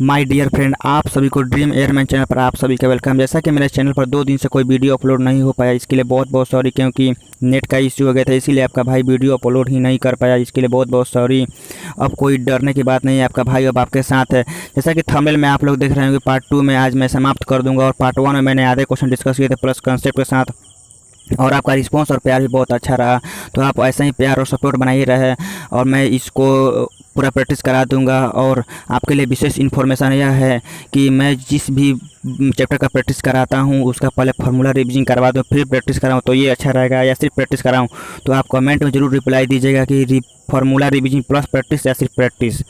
My dear friend, आप सभी को ड्रीम एयरमैन चैनल पर आप सभी का वेलकम। जैसा कि मेरे चैनल पर 2 दिन से कोई वीडियो अपलोड नहीं हो पाया, इसके लिए बहुत बहुत सॉरी, क्योंकि नेट का इश्यू हो गया था, इसीलिए आपका भाई वीडियो अपलोड ही नहीं कर पाया। इसके लिए बहुत बहुत सॉरी। अब कोई डरने की बात नहीं है, आपका भाई अब आपके साथ है। जैसा कि थंबनेल में आप लोग देख रहे होंगे, पार्ट 2 में आज मैं समाप्त कर दूंगा, और पार्ट 1 में मैंने आधे क्वेश्चन डिस्कस किए थे प्लस कंसेप्ट के साथ, और आपका रिस्पांस और प्यार भी बहुत अच्छा रहा। तो आप ऐसा ही प्यार और सपोर्ट बनाए रहे, और मैं इसको पूरा प्रैक्टिस करा दूंगा। और आपके लिए विशेष इन्फॉर्मेशन यह है कि मैं जिस भी चैप्टर का प्रैक्टिस कराता हूं उसका पहले फार्मूला रिवीजन करवा दूं, फिर प्रैक्टिस कराऊं, तो ये अच्छा रहेगा, या सिर्फ प्रैक्टिस कराऊं? तो आप कमेंट में ज़रूर रिप्लाई दीजिएगा कि फार्मूला रिवीजन प्लस प्रैक्टिस या सिर्फ प्रैक्टिस।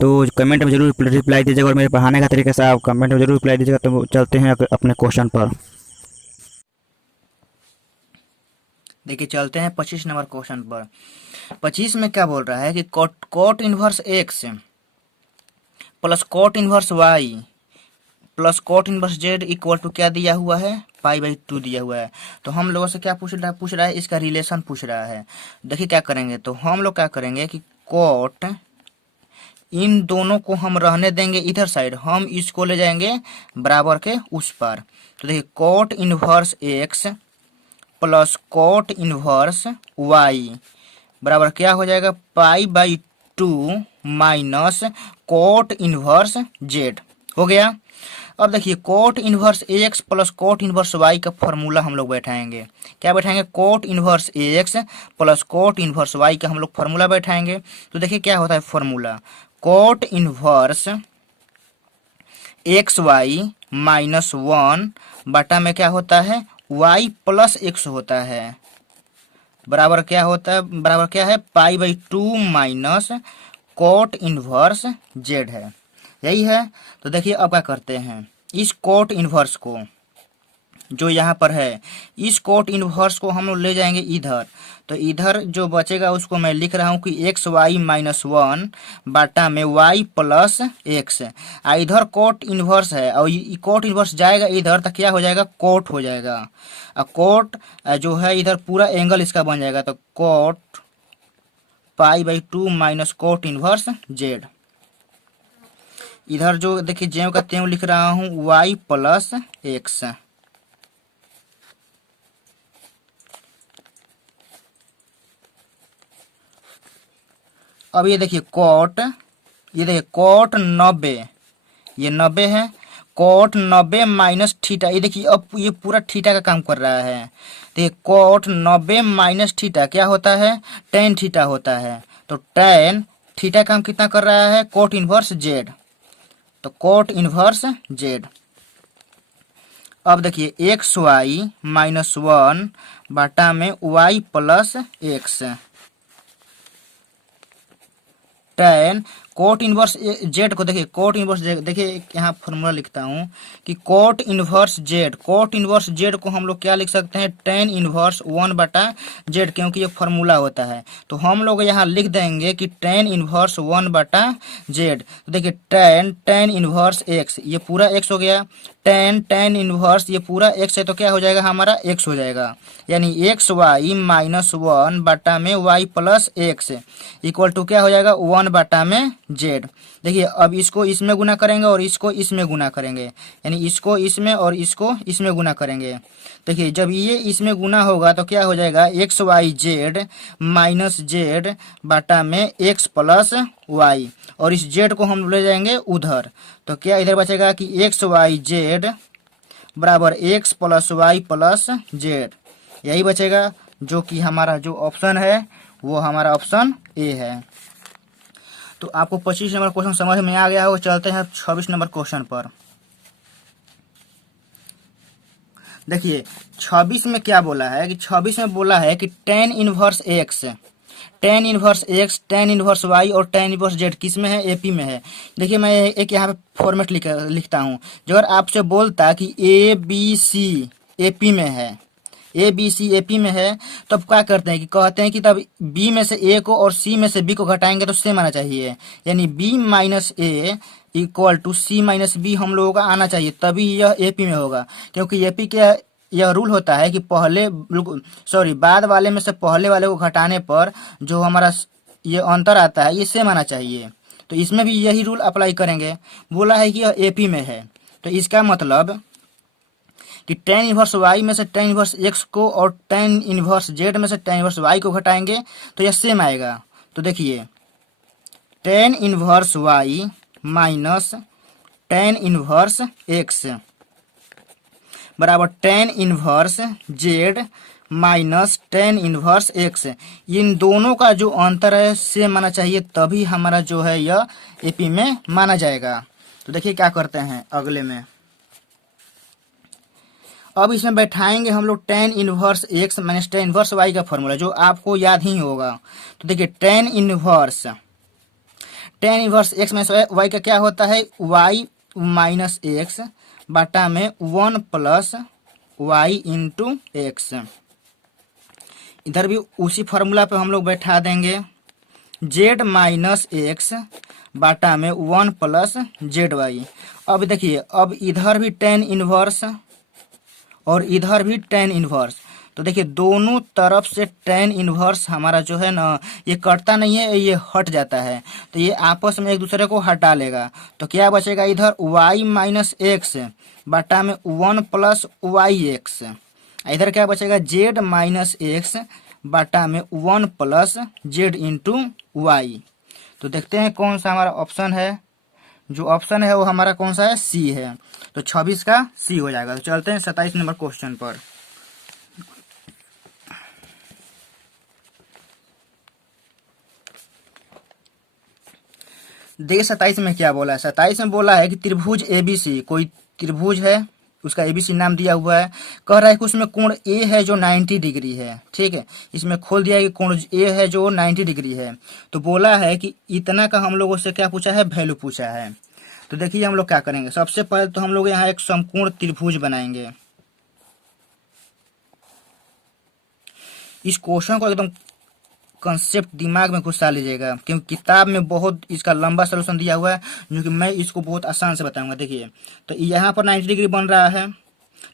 तो कमेंट में ज़रूर रिप्लाई दीजिएगा, और मेरे पढ़ाने का तरीके से आप कमेंट में ज़रूर रिप्लाई दीजिएगा। तो चलते हैं अपने क्वेश्चन पर। देखिए, चलते हैं 25 नंबर क्वेश्चन पर। 25 में क्या बोल रहा है कि cot inverse x plus cot inverse y plus cot inverse z equal to क्या दिया हुआ है, पाई/2 दिया हुआ है। तो हम लोगों से क्या पूछ रहा है, इसका रिलेशन पूछ रहा है। देखिए क्या करेंगे, तो हम लोग क्या करेंगे कि कॉट, इन दोनों को हम रहने देंगे इधर साइड, हम इसको ले जाएंगे बराबर के उस पार। तो देखिए, cot inverse x plus cot inverse y बराबर क्या हो जाएगा, पाई/2 माइनस कॉट इनवर्स जेड हो गया। अब देखिए, cot inverse x plus cot inverse y का फॉर्मूला हम लोग बैठाएंगे। क्या बैठाएंगे, cot inverse x plus cot inverse y का हम लोग फॉर्मूला बैठाएंगे। तो देखिए क्या होता है formula, cot inverse x y -1 बटा में क्या होता है, y प्लस एक्स होता है, बराबर क्या होता है, बराबर क्या है, पाई/2 माइनस कॉट इनवर्स जेड है, यही है। तो देखिए अब क्या करते हैं, इस कॉट इनवर्स को जो यहाँ पर है, इस कॉट इनवर्स को हम लोग ले जाएंगे इधर। तो इधर जो बचेगा उसको मैं लिख रहा हूँ कि xy-1 बाटा में y प्लस एक्स। इधर कॉट इनवर्स है, और कॉट इनवर्स जाएगा इधर तो क्या हो जाएगा, कॉट हो जाएगा। और कॉट जो है इधर पूरा एंगल इसका बन जाएगा, तो कॉट पाई/2 माइनस कॉट इनवर्स जेड। इधर जो देखिए ज्यों का त्यों लिख रहा हूँ y प्लस एक्स। अब ये देखिए कॉट, ये देखिए कॉट 90, ये 90 है, कॉट 90 माइनस थीटा, ये देखिए अब ये पूरा थीटा का काम कर रहा है। तो ये कॉट 90 माइनस थीटा क्या होता है, टेन थीटा होता है। तो टेन थीटा काम कितना कर रहा है, कॉट इनवर्स जेड। तो कॉट इनवर्स जेड। अब देखिए xy-1 बटा में y plus x, ten cot inverse Z को देखिए, कोट इनवर्स जेड देखिए, यहाँ फॉर्मूला लिखता हूँ कि cot inverse Z, cot inverse Z को हम लोग क्या लिख सकते हैं, टेन इनवर्स 1 बटा जेड, क्योंकि ये फॉर्मूला होता है। तो हम लोग यहाँ लिख देंगे कि टेन इनवर्स 1 बटा जेड। तो देखिए टेन इनवर्स एक्स, ये पूरा एक्स हो गया, टेन इनवर्स ये पूरा एक्स है, तो क्या हो जाएगा हमारा एक्स हो जाएगा, यानी xy-1 बटा में y plus x equal to क्या हो जाएगा, 1 बटा में जेड। देखिए अब इसको इसमें गुना करेंगे और इसको इसमें गुना करेंगे, यानी इसको इसमें और इसको इसमें गुना करेंगे। देखिए जब ये इसमें गुना होगा तो क्या हो जाएगा, xy-z माइनस जेड बटा में x प्लस वाई, और इस जेड को हम ले जाएंगे उधर। तो क्या इधर बचेगा कि xy-z बराबर x plus y plus z, यही बचेगा, जो कि हमारा जो ऑप्शन है वो हमारा ऑप्शन ए है। तो आपको 25 नंबर क्वेश्चन समझ में आ गया हो। चलते हैं 26 नंबर क्वेश्चन पर। देखिए 26 में क्या बोला है कि 26 में बोला है कि tan inverse x, tan inverse x, tan inverse y और टेन इनवर्स जेड किस में है, एपी में है। देखिए मैं एक यहाँ पे फॉर्मेट लिखता हूँ। जो अगर आपसे बोलता कि ए बी सी एपी में है, ए बी सी एपी में है, तो अब क्या करते हैं कि कहते हैं कि तब बी में से ए को और सी में से बी को घटाएंगे तो सेम आना चाहिए, यानी b minus a equal to c minus b हम लोगों का आना चाहिए, तभी यह एपी में होगा। क्योंकि एपी के यह रूल होता है कि बाद वाले में से पहले वाले को घटाने पर जो हमारा ये अंतर आता है ये सेम आना चाहिए। तो इसमें भी यही रूल अप्लाई करेंगे। बोला है कि यह एपी में है, तो इसका मतलब कि tan इनवर्स y में से tan इनवर्स x को और tan इनवर्स z में से tan इनवर्स y को घटाएंगे तो यह सेम आएगा। तो देखिए tan inverse y minus tan inverse x बराबर tan inverse z minus tan inverse x। इन दोनों का जो अंतर है सेम माना चाहिए, तभी हमारा जो है यह एपी में माना जाएगा। तो देखिए क्या करते हैं अगले में, अब इसमें बैठाएंगे हम लोग tan inverse x minus tan inverse y का फॉर्मूला, जो आपको याद ही होगा। तो देखिए tan inverse x minus y का क्या होता है, y माइनस x बटा में 1 प्लस y इंटू एक्स। इधर भी उसी फॉर्मूला पे हम लोग बैठा देंगे z माइनस एक्स बाटा में 1 प्लस जेड वाई। अब देखिए अब इधर भी tan इनवर्स और इधर भी tan इनवर्स, तो देखिए दोनों तरफ से tan इनवर्स हमारा जो है ना ये कटता नहीं है, ये हट जाता है, तो ये आपस में एक दूसरे को हटा लेगा। तो क्या बचेगा इधर y माइनस एक्स बटा में 1 प्लस वाई एक्स, इधर क्या बचेगा z माइनस एक्स बटा में 1 प्लस जेड इंटू वाई। तो देखते हैं कौन सा हमारा ऑप्शन है, जो ऑप्शन है वो हमारा कौन सा है, सी है। तो 26 का सी हो जाएगा। तो चलते हैं 27 नंबर क्वेश्चन पर। देखिए 27 में क्या बोला है, 27 में बोला है कि त्रिभुज एबीसी, कोई त्रिभुज है उसका एबीसी नाम दिया हुआ है, कह रहा है कि उसमें कोण ए है जो 90 डिग्री है। ठीक है, इसमें खोल दिया है कि कोण ए है जो 90 डिग्री है। तो बोला है कि इतना का हम लोगों से क्या पूछा है, वैल्यू पूछा है। तो देखिए हम लोग क्या करेंगे, सबसे पहले तो हम लोग यहाँ एक समकोण त्रिभुज बनाएंगे। इस क्वेश्चन को एकदम कंसेप्ट दिमाग में घुसा लीजिएगा, क्योंकि किताब में बहुत इसका लंबा सलूशन दिया हुआ है, जो कि मैं इसको बहुत आसान से बताऊंगा। देखिए तो यहाँ पर 90 डिग्री बन रहा है,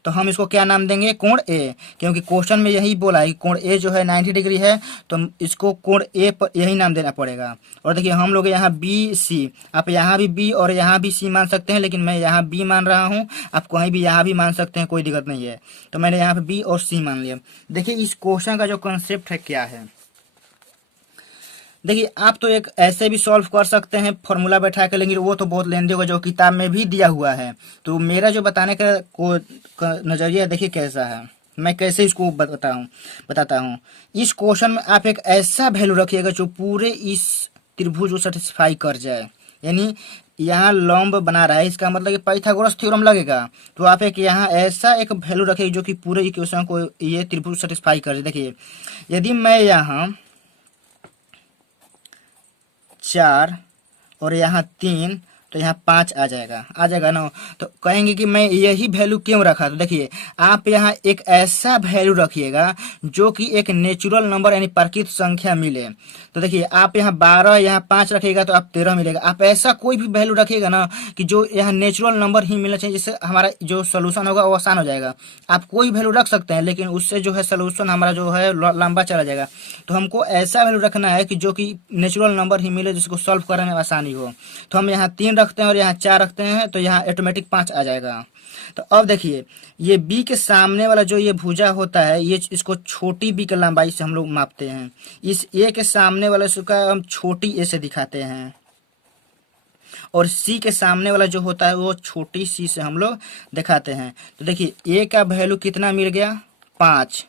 तो हम इसको क्या नाम देंगे, कोण ए, क्योंकि क्वेश्चन में यही बोला है कि कोण ए जो है 90 डिग्री है, तो इसको कोण ए पर यही नाम देना पड़ेगा। और देखिए हम लोग यहाँ बी सी, आप यहाँ भी बी और यहाँ भी सी मान सकते हैं, लेकिन मैं यहाँ बी मान रहा हूँ, आप कहीं भी यहाँ भी मान सकते हैं, कोई दिक्कत नहीं है। तो मैंने यहाँ पे बी और सी मान लिया। देखिए इस क्वेश्चन का जो कंसेप्ट है क्या है, देखिए आप तो एक ऐसे भी सॉल्व कर सकते हैं फॉर्मूला बैठा के, लेकिन वो तो बहुत लेंदी होगा, जो किताब में भी दिया हुआ है। तो मेरा जो बताने का नजरिया देखिए कैसा है, मैं कैसे इसको बताता हूँ। इस क्वेश्चन में आप एक ऐसा वैल्यू रखिएगा जो पूरे इस त्रिभुज को सेटिस्फाई कर जाए। यानी यहाँ लंब बना रहा है, इसका मतलब कि पाइथागोरस थ्योरम लगेगा। तो आप एक यहाँ ऐसा एक वैल्यू रखिए जो कि पूरे इक्वेशन को ये त्रिभुज सेटिस्फाई कर जाए। देखिए यदि मैं यहाँ 4 और यहाँ 3 तो यहाँ 5 आ जाएगा ना। तो कहेंगे कि मैं यही वैल्यू क्यों रखा, तो देखिए आप यहाँ एक ऐसा वैल्यू रखिएगा जो कि एक नेचुरल नंबर यानी प्राकृत संख्या मिले। तो देखिए आप यहाँ 12 यहाँ 5 रखिएगा तो आप 13 मिलेगा। आप ऐसा कोई भी वैल्यू रखिएगा ना कि जो यहाँ नेचुरल नंबर ही मिलना चाहिए, जिससे हमारा जो सोल्यूशन होगा वो आसान हो जाएगा। आप कोई वैल्यू रख सकते हैं, लेकिन उससे जो है सोल्यूशन हमारा जो है लंबा चला जाएगा। तो हमको ऐसा वैल्यू रखना है कि जो कि नेचुरल नंबर ही मिले, जिसको सॉल्व करने में आसानी हो। तो हम यहाँ 3 रखते हैं और यहाँ 4 रखते हैं, तो यहाँ ऑटोमेटिक 5 आ जाएगा। तो अब देखिए ये बी के सामने वाला जो ये भुजा होता है, ये इसको छोटी बी की लंबाई से हम लोग मापते हैं। इस ए के सामने वाला का हम छोटी ए से दिखाते हैं, और सी के सामने वाला जो होता है वो छोटी सी से हम लोग दिखाते हैं। तो देखिए ए का वैल्यू कितना मिल गया, 5,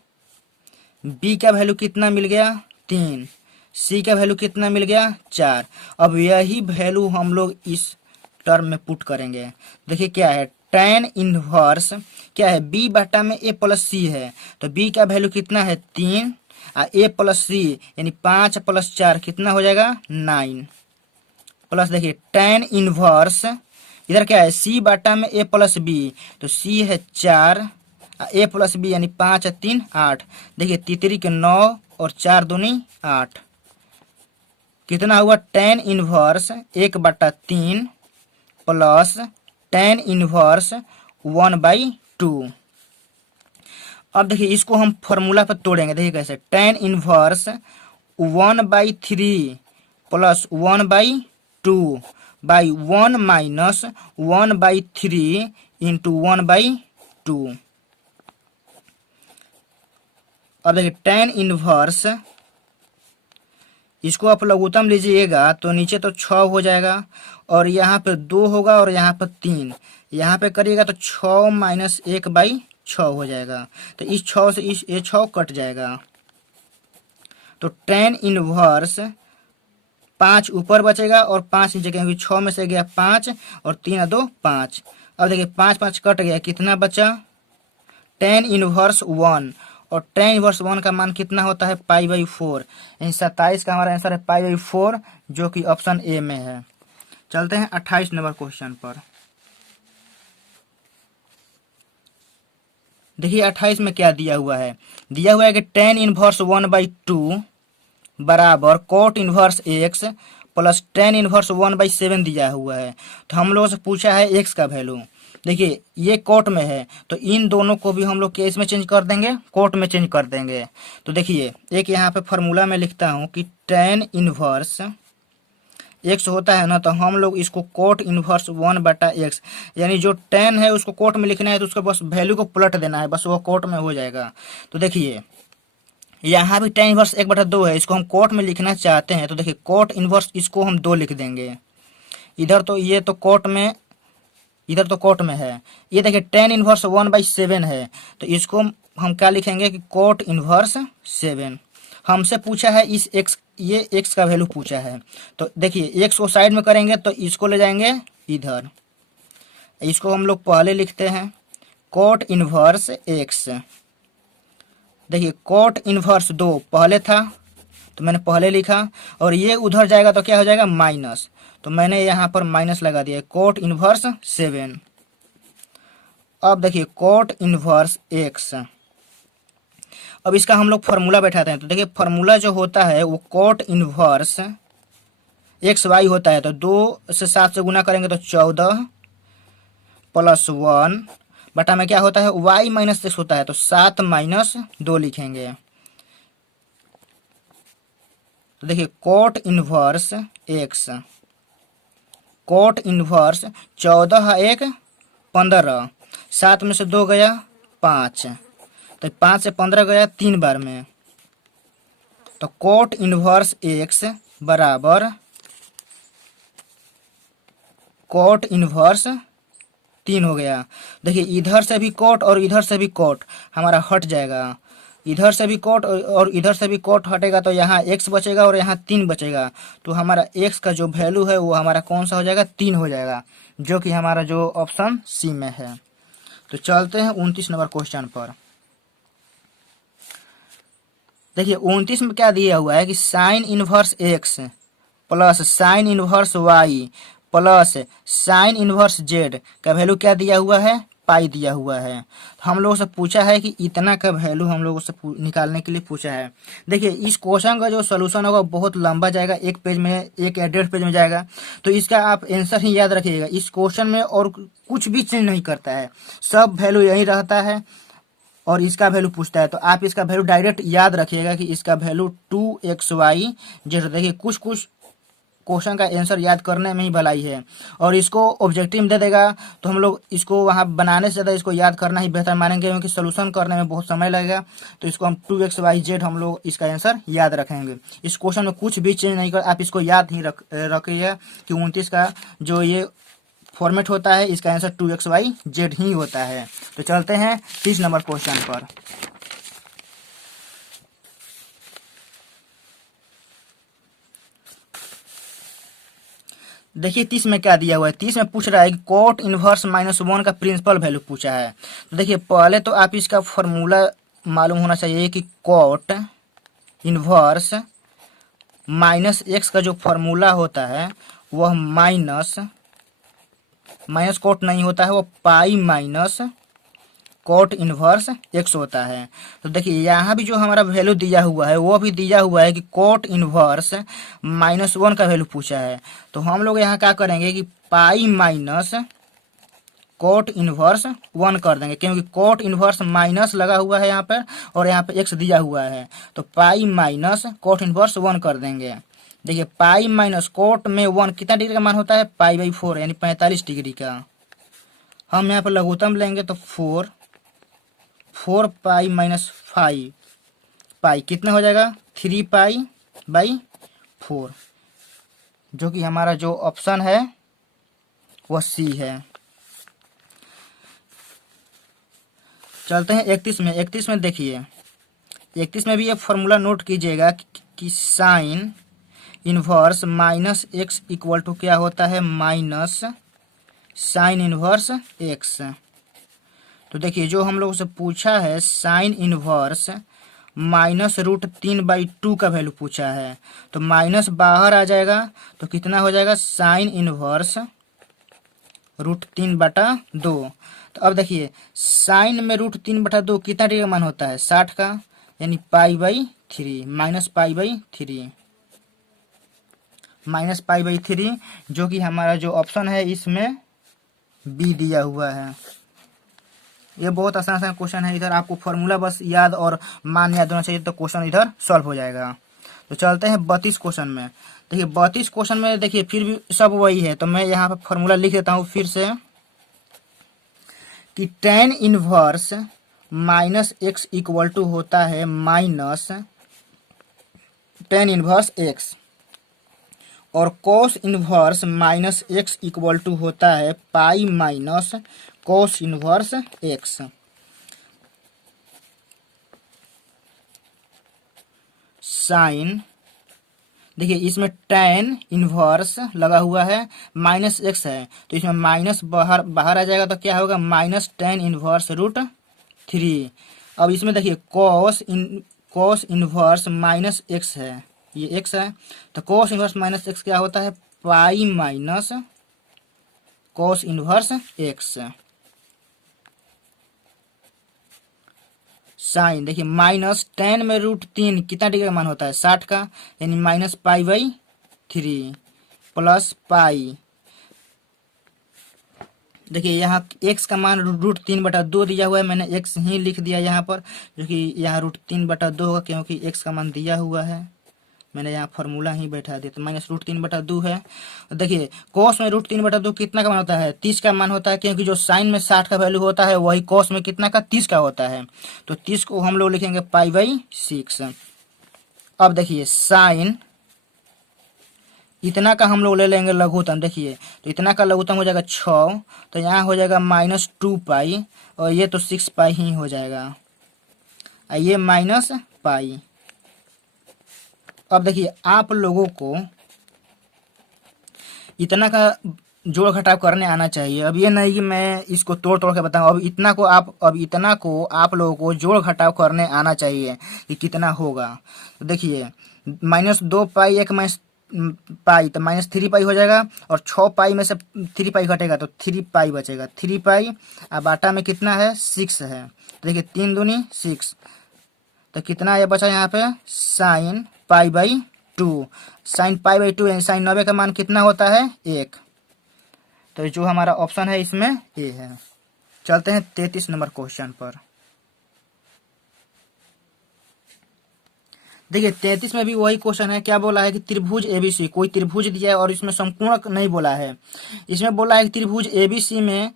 बी का वैल्यू कितना मिल गया, 3, सी का वैल्यू कितना मिल गया, 4। अब यही वैल्यू हम लोग इस टर्म में पुट करेंगे। देखिए क्या है, tan इनवर्स क्या है, b बटा में a प्लस सी है। तो b का वैल्यू कितना है, 3, और a प्लस सी यानी 5 प्लस 4 कितना हो जाएगा, 9। प्लस देखिए tan इनवर्स इधर क्या है, c बटा में a प्लस b, तो c है 4, a प्लस b यानी 5 3 8। देखिए तीतरी के 9 और 4 दूनी 8, कितना हुआ, tan inverse 1/3 plus tan inverse 1/2। अब देखिए इसको हम फॉर्मूला पर तोड़ेंगे। देखिए कैसे, tan inverse 1/3 plus 1/2 2 by 1 minus 1/3 into 1/2। अब देखिए tan इनवर्स, इसको आप लघुत्तम लीजिएगा तो नीचे तो 6 हो जाएगा और यहाँ पे 2 होगा और यहाँ पे 3, यहाँ पे करिएगा तो 6 माइनस 1/6 हो जाएगा। तो इस 6 से ये 6 कट जाएगा। तो tan इनवर्स 5 ऊपर बचेगा और 5 नीचे, क्योंकि 6 में से गया 5 और 3 और 2 5। अब देखिए 5 5 कट गया, कितना बचा tan इनवर्स 1, और tan इनवर्स 1 का मान कितना होता है π/4। यानी 27 का हमारा आंसर है π/4, जो कि ऑप्शन ए में है। चलते हैं 28 नंबर क्वेश्चन पर। देखिए 28 में क्या दिया हुआ है। दिया हुआ है कि tan इनवर्स 1/2 बराबर cot inverse x plus tan inverse 1/7 दिया हुआ है। तो हम लोगों से पूछा है x का वैल्यू। देखिए ये कोट में है तो इन दोनों को भी हम लोग केस में चेंज कर देंगे, कोट में चेंज कर देंगे। तो देखिए एक यहाँ पे फॉर्मूला में लिखता हूँ कि tan इनवर्स x होता है ना, तो हम लोग इसको कोट इनवर्स 1/x, यानी जो tan है उसको कोट में लिखना है तो उसको बस वैल्यू को पलट देना है, बस वो कोट में हो जाएगा। तो देखिए यहाँ भी tan इनवर्स 1/2 है, इसको हम कोट में लिखना चाहते हैं तो देखिए कोट इनवर्स इसको हम 2 लिख देंगे। इधर तो ये तो कोट में, इधर तो कोट में है। ये देखिए tan इनवर्स 1/7 है, तो इसको हम क्या लिखेंगे कि कोट इनवर्स 7। हमसे पूछा है इस x, ये x का वैल्यू पूछा है। तो देखिए x को साइड में करेंगे तो इसको ले जाएंगे इधर, इसको हम लोग पहले लिखते हैं कोट इनवर्स x। देखिए कोट इनवर्स 2 पहले था तो मैंने पहले लिखा, और ये उधर जाएगा तो क्या हो जाएगा माइनस, तो मैंने यहाँ पर माइनस लगा दिया कोट इनवर्स 7। अब देखिए कोट इनवर्स x, अब इसका हम लोग फार्मूला बैठाते हैं। तो देखिए फार्मूला जो होता है वो कोट इनवर्स XY होता है। तो 2 से 7 से गुना करेंगे तो 14 प्लस 1 बटा में क्या होता है y माइनस 6 होता है, तो 7 माइनस 2 लिखेंगे। तो देखिए cot inverse x, cot inverse 14 1 15, 7 में से 2 गया 5, तो 5 से 15 गया 3 बार में, तो कोट इनवर्स x बराबर कोट इनवर्स 3 हो गया। देखिए इधर से भी कोट और इधर से भी कोट हमारा हट जाएगा, इधर से भी कोट और इधर से भी कोट हटेगा, तो यहाँ x बचेगा और यहाँ 3 बचेगा। तो हमारा x का जो वैल्यू है वो हमारा कौन सा हो जाएगा 3 हो जाएगा, जो कि हमारा जो ऑप्शन सी में है। तो चलते हैं 29 नंबर क्वेश्चन पर। देखिए 29 में क्या दिया हुआ है कि sine inverse x plus sine inverse y plus sine inverse z का वैल्यू क्या दिया हुआ है पाई दिया हुआ है। तो हम लोगों से पूछा है कि इतना का वैल्यू हम लोगों से निकालने के लिए पूछा है। देखिए इस क्वेश्चन का जो सोल्यूशन होगा बहुत लंबा जाएगा, 1 पेज में 1 या 1.5 पेज में जाएगा। तो इसका आप आंसर ही याद रखिएगा, इस क्वेश्चन में और कुछ भी चेंज नहीं करता है, सब वैल्यू यही रहता है और इसका वैल्यू पूछता है। तो आप इसका वैल्यू डायरेक्ट याद रखिएगा कि इसका वैल्यू 2xy z। देखिए कुछ कुछ क्वेश्चन का आंसर याद करने में ही भलाई है, और इसको ऑब्जेक्टिव दे देगा तो हम लोग इसको वहां बनाने से ज़्यादा इसको याद करना ही बेहतर मानेंगे, क्योंकि सोल्यूशन करने में बहुत समय लगेगा। तो इसको हम 2xy z हम लोग इसका आंसर याद रखेंगे। इस क्वेश्चन में कुछ भी चेंज नहीं कर, आप इसको याद ही रखिएगा कि 29 का जो ये फॉर्मेट होता है इसका आंसर 2xy z ही होता है। तो चलते हैं 30 नंबर क्वेश्चन पर। देखिए 30 में क्या दिया हुआ है। 30 में पूछ रहा है कि कोट इनवर्स -1 का प्रिंसिपल वैल्यू पूछा है। तो देखिए पहले तो आप इसका फॉर्मूला मालूम होना चाहिए कि कोट इनवर्स -x का जो फॉर्मूला होता है वह माइनस कोट नहीं होता है, वो pi minus cot inverse x होता है। तो देखिए यहाँ भी जो हमारा वैल्यू दिया हुआ है वो भी दिया हुआ है कि कोट इनवर्स -1 का वैल्यू पूछा है। तो हम लोग यहाँ क्या करेंगे कि पाई माइनस कोट इनवर्स 1 कर देंगे, क्योंकि कोट इनवर्स माइनस लगा हुआ है यहाँ पर और यहाँ पे x दिया हुआ है। तो पाई माइनस कोट इनवर्स 1 कर देंगे। देखिए पाई माइनस कोट में 1 कितना डिग्री का मान होता है, पाई/4 यानी 45 डिग्री का। हम यहाँ पर लघुत्तम लेंगे तो 4 पाई माइनस 5 पाई कितना हो जाएगा, 3 पाई/4, जो कि हमारा जो ऑप्शन है वह सी है। चलते हैं 31 में। 31 में देखिए, 31 में भी ये फॉर्मूला नोट कीजिएगा कि sine inverse minus x equal to क्या होता है, माइनस साइन इनवर्स एक्स। तो देखिए जो हम लोगों से पूछा है साइन इनवर्स -√3/2 का वैल्यू पूछा है, तो माइनस बाहर आ जाएगा तो कितना हो जाएगा, साइन इनवर्स √3/2। तो अब देखिए साइन में √3/2 कितना डिग्री का मान होता है, 60 का, यानी पाई/3 -पाई/3 जो कि हमारा जो ऑप्शन है इसमें बी दिया हुआ है। ये बहुत आसान क्वेश्चन है, इधर आपको फॉर्मूला बस याद और मान याद होना चाहिए तो क्वेश्चन इधर सॉल्व हो जाएगा। तो चलते हैं 32 क्वेश्चन में। देखिए 32 क्वेश्चन में देखिए फिर भी सब वही है, तो मैं यहाँ पे फॉर्मूला लिख देता हूँ फिर से कि tan inverse -x equal to होता है माइनस tan इनवर्स x, और cos inverse -x equal to होता है pi minus cos inverse x। Sign देखिए इसमें tan इनवर्स लगा हुआ है, -x है तो इसमें माइनस बाहर आ जाएगा तो क्या होगा, माइनस tan इनवर्स √3। अब इसमें देखिए cos इनवर्स -x है, ये x है, तो cos इनवर्स -x क्या होता है, pi minus cos inverse x। Sign देखिए माइनस tan में √3 कितना डिग्री का मान होता है, 60 का, यानी -पाई/3 प्लस पाई। देखिए यहाँ x का मान √3/2 दिया हुआ है, मैंने x ही लिख दिया यहाँ पर, जो कि यहाँ √3/2 होगा क्योंकि x का मान दिया हुआ है, मैंने यहाँ फॉर्मूला ही बैठा दिया, तो -√3/2 है। देखिए कोस में √3/2 कितना का मान होता है, 30 का मान होता है, क्योंकि जो साइन में 60 का वैल्यू होता है वही कोस में कितना का, 30 का होता है, तो 30 को हम लोग लिखेंगे पाई/6। अब देखिए साइन इतना का हम लोग ले लेंगे लघुत्तम, देखिए तो इतना का लघुत्तम हो जाएगा 6, तो यहाँ हो जाएगा -2 पाई, और ये तो 6 पाई ही हो जाएगा, ये माइनस पाई। अब देखिए आप लोगों को इतना का जोड़ घटाव करने आना चाहिए। अब ये नहीं कि मैं इसको तोड़ तोड़ के बताऊं, अब इतना को आप लोगों को जोड़ घटाव करने आना चाहिए कि कितना होगा। तो देखिए -2 पाई एक माइनस पाई तो -3 पाई हो जाएगा, और 6 पाई में से 3 पाई घटेगा तो 3 पाई बचेगा, 3 पाई। अब बाटा में कितना है, 6 है, तो देखिए 3 दूनी 6, तो कितना ये बचा यहाँ पे, साइन पाई/2। साइन पाई/2 यानी साइन 90 का मान कितना होता है, 1। तो जो हमारा ऑप्शन है इसमें ए है। चलते हैं 33 नंबर क्वेश्चन पर। देखिए 33 में भी वही क्वेश्चन है, क्या बोला है कि त्रिभुज एबीसी, कोई त्रिभुज दिया है और इसमें समकोणक नहीं बोला है, इसमें बोला है कि त्रिभुज एबीसी में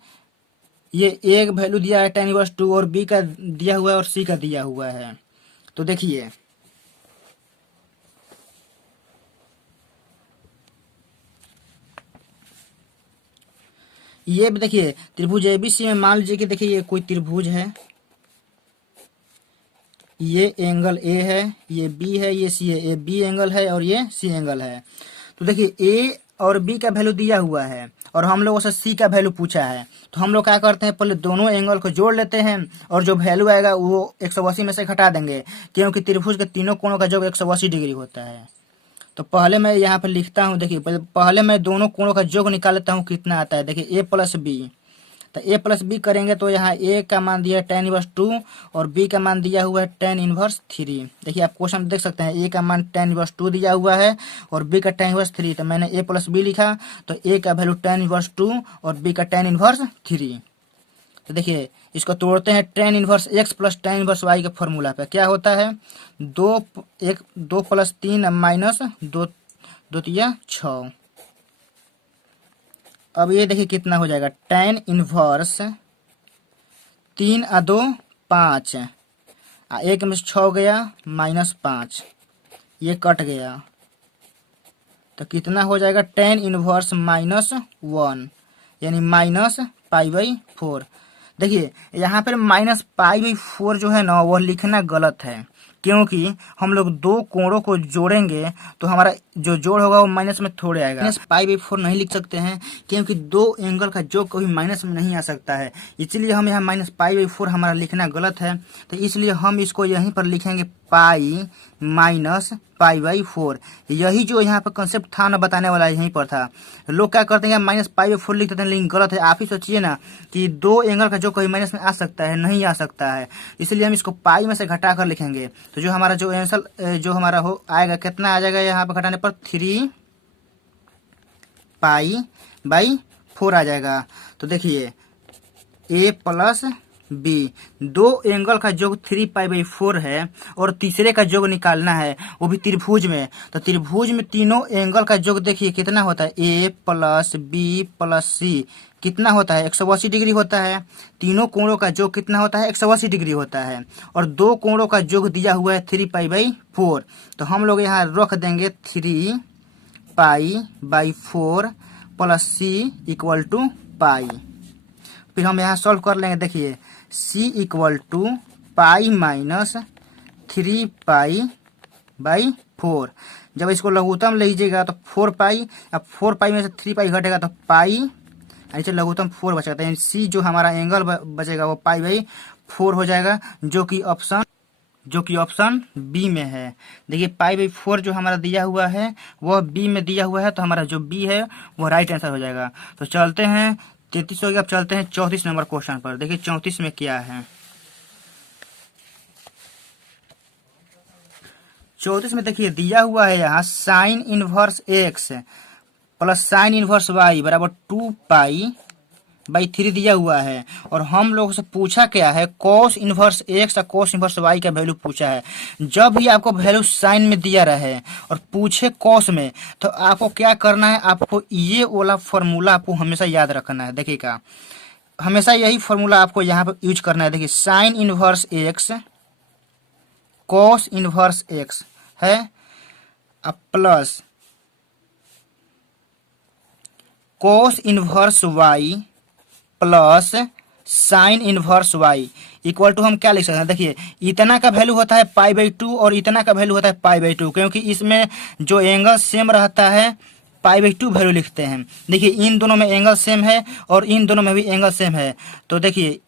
ये एक वैल्यू दिया है tan इनवर्स 2, और बी का दिया हुआ है और सी का दिया हुआ है। तो देखिए ये देखिए त्रिभुज एबीसी में मान लीजिए कि देखिए ये कोई त्रिभुज है, ये एंगल ए है, ये बी है, ये सी है, ये बी एंगल है और ये सी एंगल है। तो देखिए ए और बी का वैल्यू दिया हुआ है और हम लोगों से सी का वैल्यू पूछा है, तो हम लोग क्या करते हैं, पहले दोनों एंगल को जोड़ लेते हैं और जो वैल्यू आएगा वो 180 में से घटा देंगे, क्योंकि त्रिभुज के तीनों कोणों का योग 180 डिग्री होता है। तो पहले मैं यहाँ पे लिखता हूँ, देखिए पहले मैं दोनों कोणों का योग निकाल लेता हूँ कितना आता है। देखिए a प्लस बी, तो a प्लस बी करेंगे तो यहाँ a का मान दिया है tan इनवर्स 2 और b का मान दिया हुआ है tan इनवर्स 3। देखिए आप क्वेश्चन देख सकते हैं, a का मान tan इनवर्स 2 दिया हुआ है और b का tan इनवर्स 3, तो मैंने a प्लस बी लिखा, तो a का वैल्यू tan इनवर्स 2 और b का tan इनवर्स 3। तो देखिए इसको तोड़ते हैं, tan inverse x plus tan inverse y के फॉर्मूला पे क्या होता है, 2 + 3 - 2 2 तिया 6। अब ये देखिए कितना हो जाएगा, tan इनवर्स 3 और 2 5, 1 में से 6 गया -5, ये कट गया तो कितना हो जाएगा, tan इनवर्स -1 यानी -π/4। देखिए यहाँ पर -π/4 जो है ना वो लिखना गलत है, क्योंकि हम लोग दो कोणों को जोड़ेंगे तो हमारा जो जोड़ होगा वो माइनस में थोड़े आएगा। -π/4 नहीं लिख सकते हैं क्योंकि दो एंगल का योग कभी माइनस में नहीं आ सकता है, इसलिए हम यहाँ -π/4 हमारा लिखना गलत है। तो इसलिए हम इसको यहीं पर लिखेंगे पाई -π/4। यही जो यहाँ पर कंसेप्ट था ना बताने वाला यहीं पर था। लोग क्या करते हैं -π/4 लिख देते हैं, लेकिन गलत है। आप ही सोचिए ना कि दो एंगल का जो कभी माइनस में आ सकता है, नहीं आ सकता है, इसलिए हम इसको पाई में से घटा कर लिखेंगे। तो जो हमारा जो आंसर जो हमारा हो आएगा कितना आ जाएगा, यहाँ पर घटाने पर 3π/4 आ जाएगा। तो देखिए a + b, दो एंगल का योग 3π/4 है और तीसरे का योग निकालना है वो भी त्रिभुज में। तो त्रिभुज में तीनों एंगल का योग देखिए कितना होता है, a + b + c कितना होता है, 180 डिग्री होता है। तीनों कोणों का योग कितना होता है, 180 डिग्री होता है। और दो कोणों का योग दिया हुआ है 3π/4, तो हम लोग यहाँ रख देंगे 3π/4 + c = पाई। फिर हम यहाँ सॉल्व कर लेंगे। देखिए c = पाई -3π/4। जब इसको लघुत्तम लीजिएगा तो 4π, अब 4π में से 3π घटेगा तो पाई, नीचे लघुत्तम 4 बचेगा, यानी c जो हमारा एंगल बचेगा वो π/4 हो जाएगा, जो कि ऑप्शन बी में है। देखिए π/4 जो हमारा दिया हुआ है वह बी में दिया हुआ है, तो हमारा जो बी है वो राइट आंसर हो जाएगा। तो चलते हैं 33 हो गया, अब चलते हैं 34 नंबर क्वेश्चन पर। देखिए 34 में क्या है। 34 में देखिए दिया हुआ है यहाँ sin inverse x + sin inverse y = 2π/3 दिया हुआ है। और हम लोग से पूछा क्या है, cos इनवर्स x और cos इनवर्स y का वैल्यू पूछा है। जब भी आपको वैल्यू साइन में दिया रहे और पूछे cos में, तो आपको क्या करना है, आपको ये वाला फॉर्मूला आपको हमेशा याद रखना है। देखिएगा हमेशा यही फॉर्मूला आपको यहाँ पर यूज करना है। देखिए sin inverse x cos inverse x है plus cos inverse y plus sine inverse y equal to हम क्या लिख सकते हैं। देखिए इतना का वैल्यू होता है π/2 और इतना का वैल्यू होता है π/2, क्योंकि इसमें जो एंगल सेम रहता है π/2 वैल्यू लिखते हैं। देखिए इन दोनों में एंगल सेम है और इन दोनों में भी एंगल सेम है, तो देखिए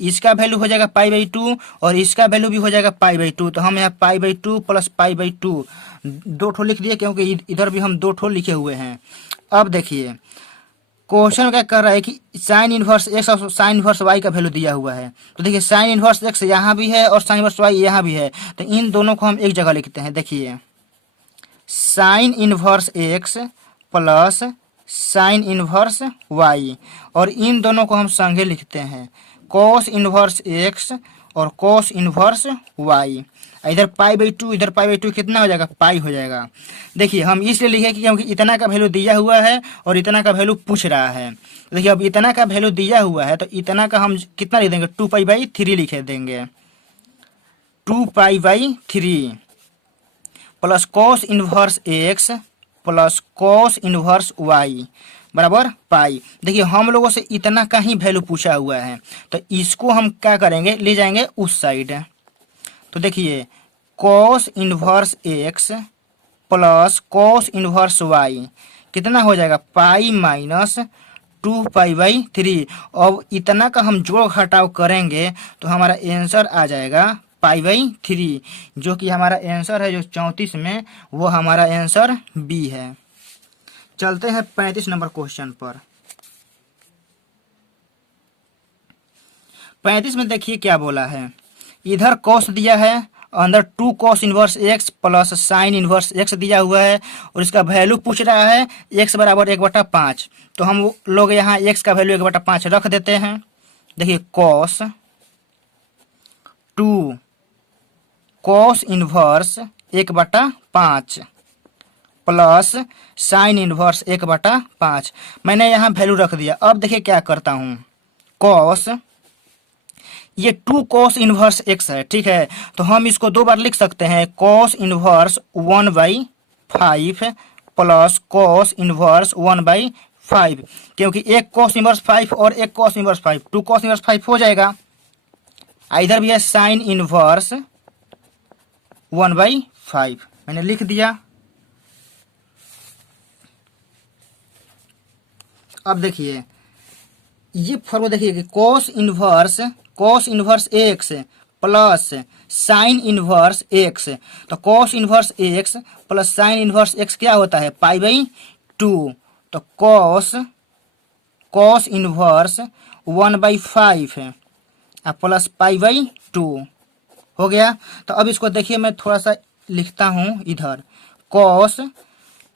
इसका वैल्यू हो जाएगा π/2 और इसका वैल्यू भी हो जाएगा π/2। तो हम यहाँ π/2 + π/2 दो ठो लिख दिए, क्योंकि इधर भी हम दो ठो लिखे हुए हैं। अब देखिए क्वेश्चन क्या कर रहा है कि साइन इनवर्स x और साइन इनवर्स y का वैल्यू दिया हुआ है। तो देखिए साइन इनवर्स x यहाँ भी है और साइन इनवर्स y यहाँ भी है, तो इन दोनों को हम एक जगह लिखते हैं। देखिए sine inverse x plus sine inverse y, और इन दोनों को हम संगे लिखते हैं cos इनवर्स x और cos इनवर्स y। इधर π/2 इधर π/2 कितना हो जाएगा, पाई हो जाएगा। देखिए हम इसलिए लिखे कि क्योंकि इतना का वैल्यू दिया हुआ है और इतना का वैल्यू पूछ रहा है। देखिए अब इतना का वैल्यू दिया हुआ है तो इतना का हम कितना लिख देंगे, 2π/3 लिख देंगे। 2π/3 plus cos inverse x plus cos inverse y बराबर पाई। देखिए हम लोगों से इतना का ही वैल्यू पूछा हुआ है, तो इसको हम क्या करेंगे, ले जाएंगे उस साइड। तो देखिए cos inverse x plus cos inverse y कितना हो जाएगा, पाई -2π/3। अब इतना का हम जोड़ घटाव करेंगे तो हमारा आंसर आ जाएगा π/3, जो कि हमारा आंसर है जो 34 में, वो हमारा आंसर बी है। चलते हैं 35 नंबर क्वेश्चन पर। 35 में देखिए क्या बोला है, इधर cos दिया है, अंदर 2 cos inverse x plus sine inverse x दिया हुआ है, और इसका वैल्यू पूछ रहा है x = 1/5। तो हम लोग यहाँ x का वैल्यू 1/5 रख देते हैं। देखिए cos 2 cos inverse 1/5 plus sine inverse 1/5। मैंने यहाँ वैल्यू रख दिया। अब देखिए क्या करता हूँ, कॉस, ये 2 कॉस इनवर्स एक्स है, ठीक है, तो हम इसको 2 बार लिख सकते हैं, cos inverse 1/5 plus cos inverse 1/5, क्योंकि एक कॉस इनवर्स 5 और एक कॉस इनवर्स 5, 2 कॉस इनवर्स 5 हो जाएगा। इधर भी है साइन इनवर्स 1/5, मैंने लिख दिया। अब देखिए ये फॉर्मूला देखिए कि cos inverse x plus sine inverse x, तो cos inverse x plus sine inverse x क्या होता है, π/2, तो कॉस इनवर्स 1/5 है प्लस π/2 हो गया। तो अब इसको देखिए मैं थोड़ा सा लिखता हूँ इधर, कॉस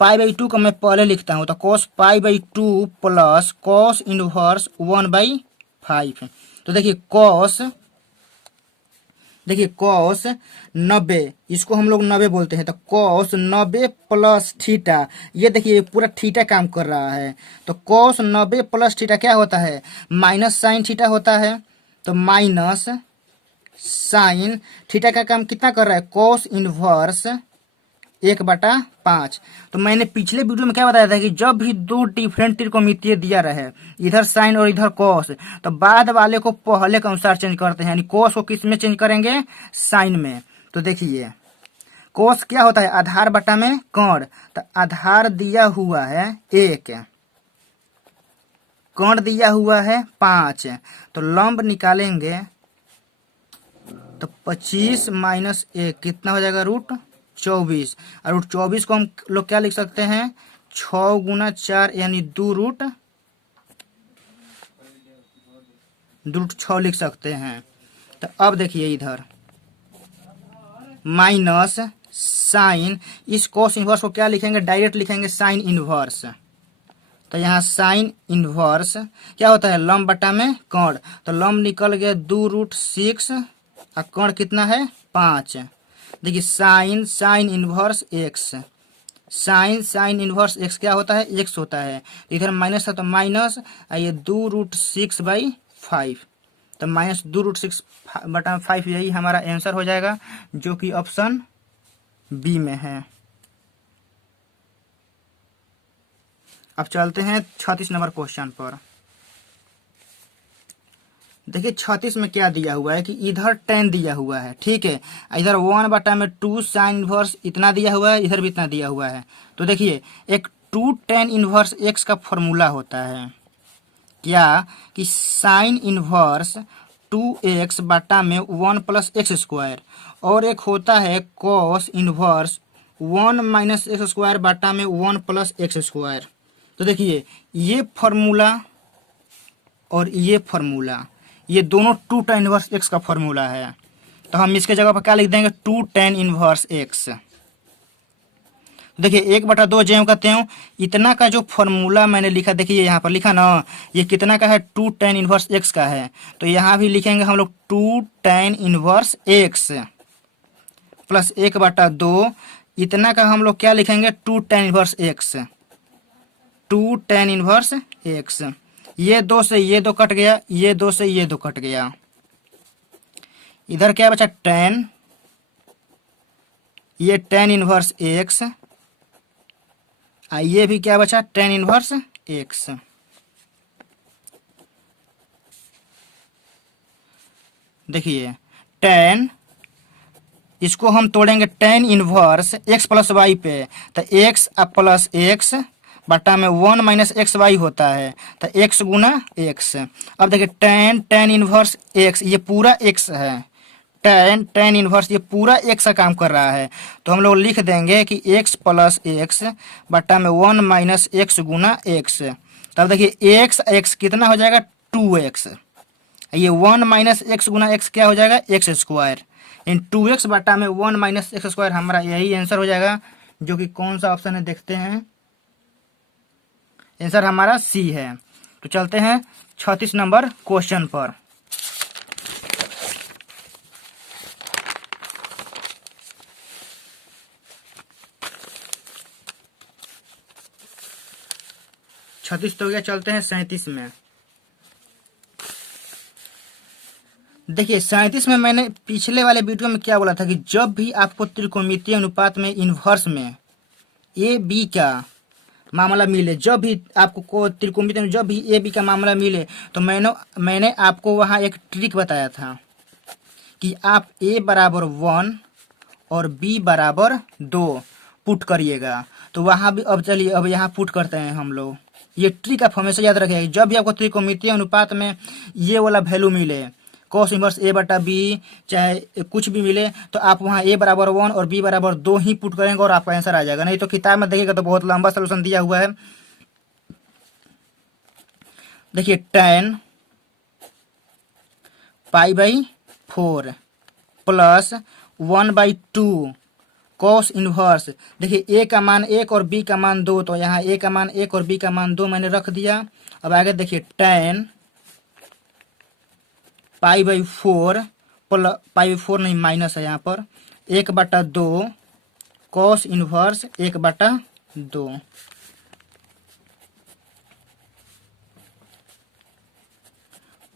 π/2 का मैं पहले लिखता हूँ, तो कॉस π/2 प्लस कॉस इनवर्स 1/5। तो देखिए कॉस 90, इसको हम लोग 90 बोलते हैं, तो कॉस 90 प्लस थीटा, ये देखिए पूरा थीटा काम कर रहा है, तो कॉस 90 प्लस थीटा क्या होता है, माइनस साइन थीटा होता है, तो माइनस साइन थीटा का काम कितना कर रहा है, कॉस इनवर्स 1/5। तो मैंने पिछले वीडियो में क्या बताया था कि जब भी दो डिफरेंट त्रिकोणमितीय दिया रहे, इधर साइन और इधर कॉस, तो बाद वाले को पहले के अनुसार चेंज करते हैं, यानी कॉस को किस में चेंज करेंगे, साइन में। तो देखिए कॉस क्या होता है, आधार बटा में कर्ण, तो आधार दिया हुआ है 1, कर्ण दिया हुआ है 5, तो लंब निकालेंगे तो 25 माइनस 1 कितना हो जाएगा, √24, और √24 को हम लोग क्या लिख सकते हैं, 6 गुना 4 यानी 2√6 लिख सकते हैं। तो अब देखिए इधर माइनस साइन, इस कोस इनवर्स को क्या लिखेंगे, डायरेक्ट लिखेंगे साइन इनवर्स, तो यहाँ साइन इनवर्स क्या होता है, लंब बटा में कर्ण, तो लंब निकल गया 2√6 और कर्ण कितना है 5। देखिए sine inverse x, sign inverse x क्या होता है, एक्स होता है, इधर माइनस है तो माइनस, ये 2√6/5, तो माइनस 2√6/5, यही हमारा आंसर हो जाएगा, जो कि ऑप्शन बी में है। अब चलते हैं 36 नंबर क्वेश्चन पर। देखिए 36 में क्या दिया हुआ है कि इधर 10 दिया हुआ है, ठीक है, इधर 1/2 साइन इनवर्स इतना दिया हुआ है, इधर भी इतना दिया हुआ है। तो देखिए एक 2 tan इनवर्स एक्स का फॉर्मूला होता है क्या, कि साइन इनवर्स 2x बटा में 1 + x², और एक होता है कॉस इनवर्स 1 - x² बटा में 1 + x²। तो देखिए ये फॉर्मूला और ये फॉर्मूला, ये दोनों 2 tan इनवर्स एक्स का फॉर्मूला है, तो हम इसके जगह पर क्या लिख देंगे, 2 tan इनवर्स एक्स। देखिए 1/2 जो कहते हो, इतना का जो फॉर्मूला मैंने लिखा, देखिए यहाँ पर लिखा ना, ये कितना का है, 2 tan इनवर्स एक्स का है, तो यहाँ भी लिखेंगे हम लोग 2 tan इनवर्स एक्स प्लस 1/2, इतना का हम लोग क्या लिखेंगे, 2 tan inverse x, 2 tan inverse x. ये 2 से ये 2 कट गया, ये 2 से ये 2 कट गया, इधर क्या बचा tan, ये tan इनवर्स एक्स, ये भी क्या बचा, tan इनवर्स एक्स। देखिए tan, इसको हम तोड़ेंगे tan इनवर्स x + y पे, तो x प्लस x बटा में 1 - xy होता है, तो x गुना x। अब देखिए tan इनवर्स x, ये पूरा x है, tan इनवर्स ये पूरा x का काम कर रहा है, तो हम लोग लिख देंगे कि x + x बटा में 1 - x गुना x। तब देखिए x कितना हो जाएगा, 2x, ये 1 - x गुना x क्या हो जाएगा, x², इन 2x बटा में 1 - x², हमारा यही आंसर हो जाएगा, जो कि कौन सा ऑप्शन है देखते हैं, आंसर हमारा सी है। तो चलते हैं 36 नंबर क्वेश्चन पर। 36 तो हो गया, चलते हैं 37 में। देखिए 37 में मैंने पिछले वाले वीडियो में क्या बोला था कि जब भी आपको त्रिकोणमितीय अनुपात में इन्वर्स में ए बी का मामला मिले, जब भी आपको त्रिकोणमितीय जब भी ए बी का मामला मिले, तो मैंने आपको वहाँ एक ट्रिक बताया था कि आप ए बराबर 1 और बी बराबर 2 पुट करिएगा। तो वहाँ भी अब चलिए अब यहाँ पुट करते हैं हम लोग। ये ट्रिक आप हमेशा याद रखिएगा, जब भी आपको त्रिकोणमितीय अनुपात में ये वाला वैल्यू मिले, कॉस इनवर्स ए बटा बी चाहे कुछ भी मिले, तो आप वहाँ ए बराबर 1 और बी बराबर 2 ही पुट करेंगे और आपका आंसर आ जाएगा। नहीं तो किताब में देखिएगा तो बहुत लंबा सोल्यूशन दिया हुआ है। देखिए tan π/4 प्लस 1/2 कॉस इनवर्स। देखिए ए का मान 1 और बी का मान 2, तो यहाँ ए का मान 1 और बी का मान 2 मैंने रख दिया। अब आगे देखिए tan π/4 प्लस π/4 नहीं माइनस है यहाँ पर 1/2 कॉस इनवर्स 1/2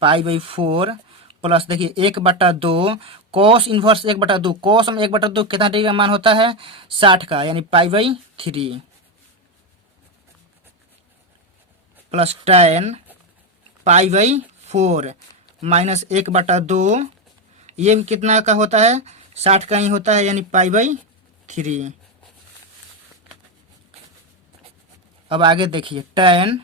π/4 प्लस देखिए 1/2 कॉस इनवर्स 1/2। कॉस में 1/2 कितना डिग्री का मान होता है 60 का, यानी π/3 प्लस tan π/4 माइनस 1/2, ये भी कितना का होता है 60 का ही होता है, यानी π/3। अब आगे देखिए tan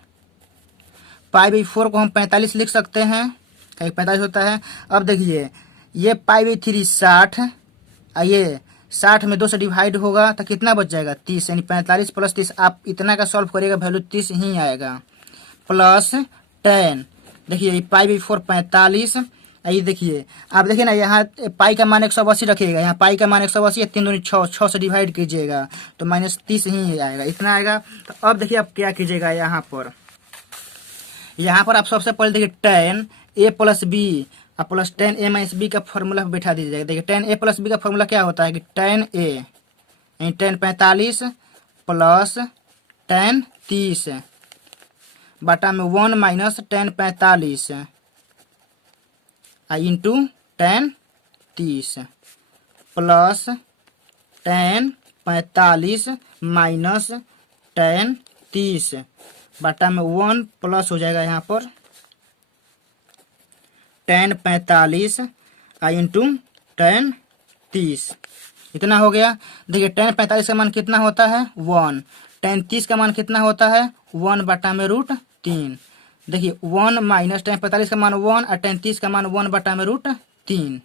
π/4 को हम 45 लिख सकते हैं, कहीं 45 होता है। अब देखिए ये π/3 60, ये 60 में 2 से डिवाइड होगा तो कितना बच जाएगा 30, यानी 45 प्लस 30। आप इतना का सॉल्व करिएगा वैल्यू 30 ही आएगा। प्लस tan देखिए π/4 45, ये देखिए आप देखिए ना यहाँ पाई का मान 180 रखिएगा, यहाँ पाई का मान 180 है, 3 दूनी 6, 6 से डिवाइड कीजिएगा तो माइनस 30 ही आएगा, इतना आएगा। तो अब देखिए आप क्या कीजिएगा, यहाँ पर आप सबसे पहले देखिए tan a प्लस बी और plus tan a minus b का फॉर्मूला बैठा दीजिएगा। देखिए tan a प्लस बी का फॉर्मूला क्या होता है कि tan a यानी tan 45 प्लस tan 30 बटा में 1 minus tan 45 into tan 30 plus tan 45 minus tan 30 बटा में 1 प्लस हो जाएगा यहाँ पर tan 45 इंटू tan 30, इतना हो गया। देखिए tan 45 का मान कितना होता है 1, tan 30 का मान कितना होता है 1 बटा में √3। देखिए 1 माइनस tan 45 का मान 1 और tan 30 का मान 1 बटा में √3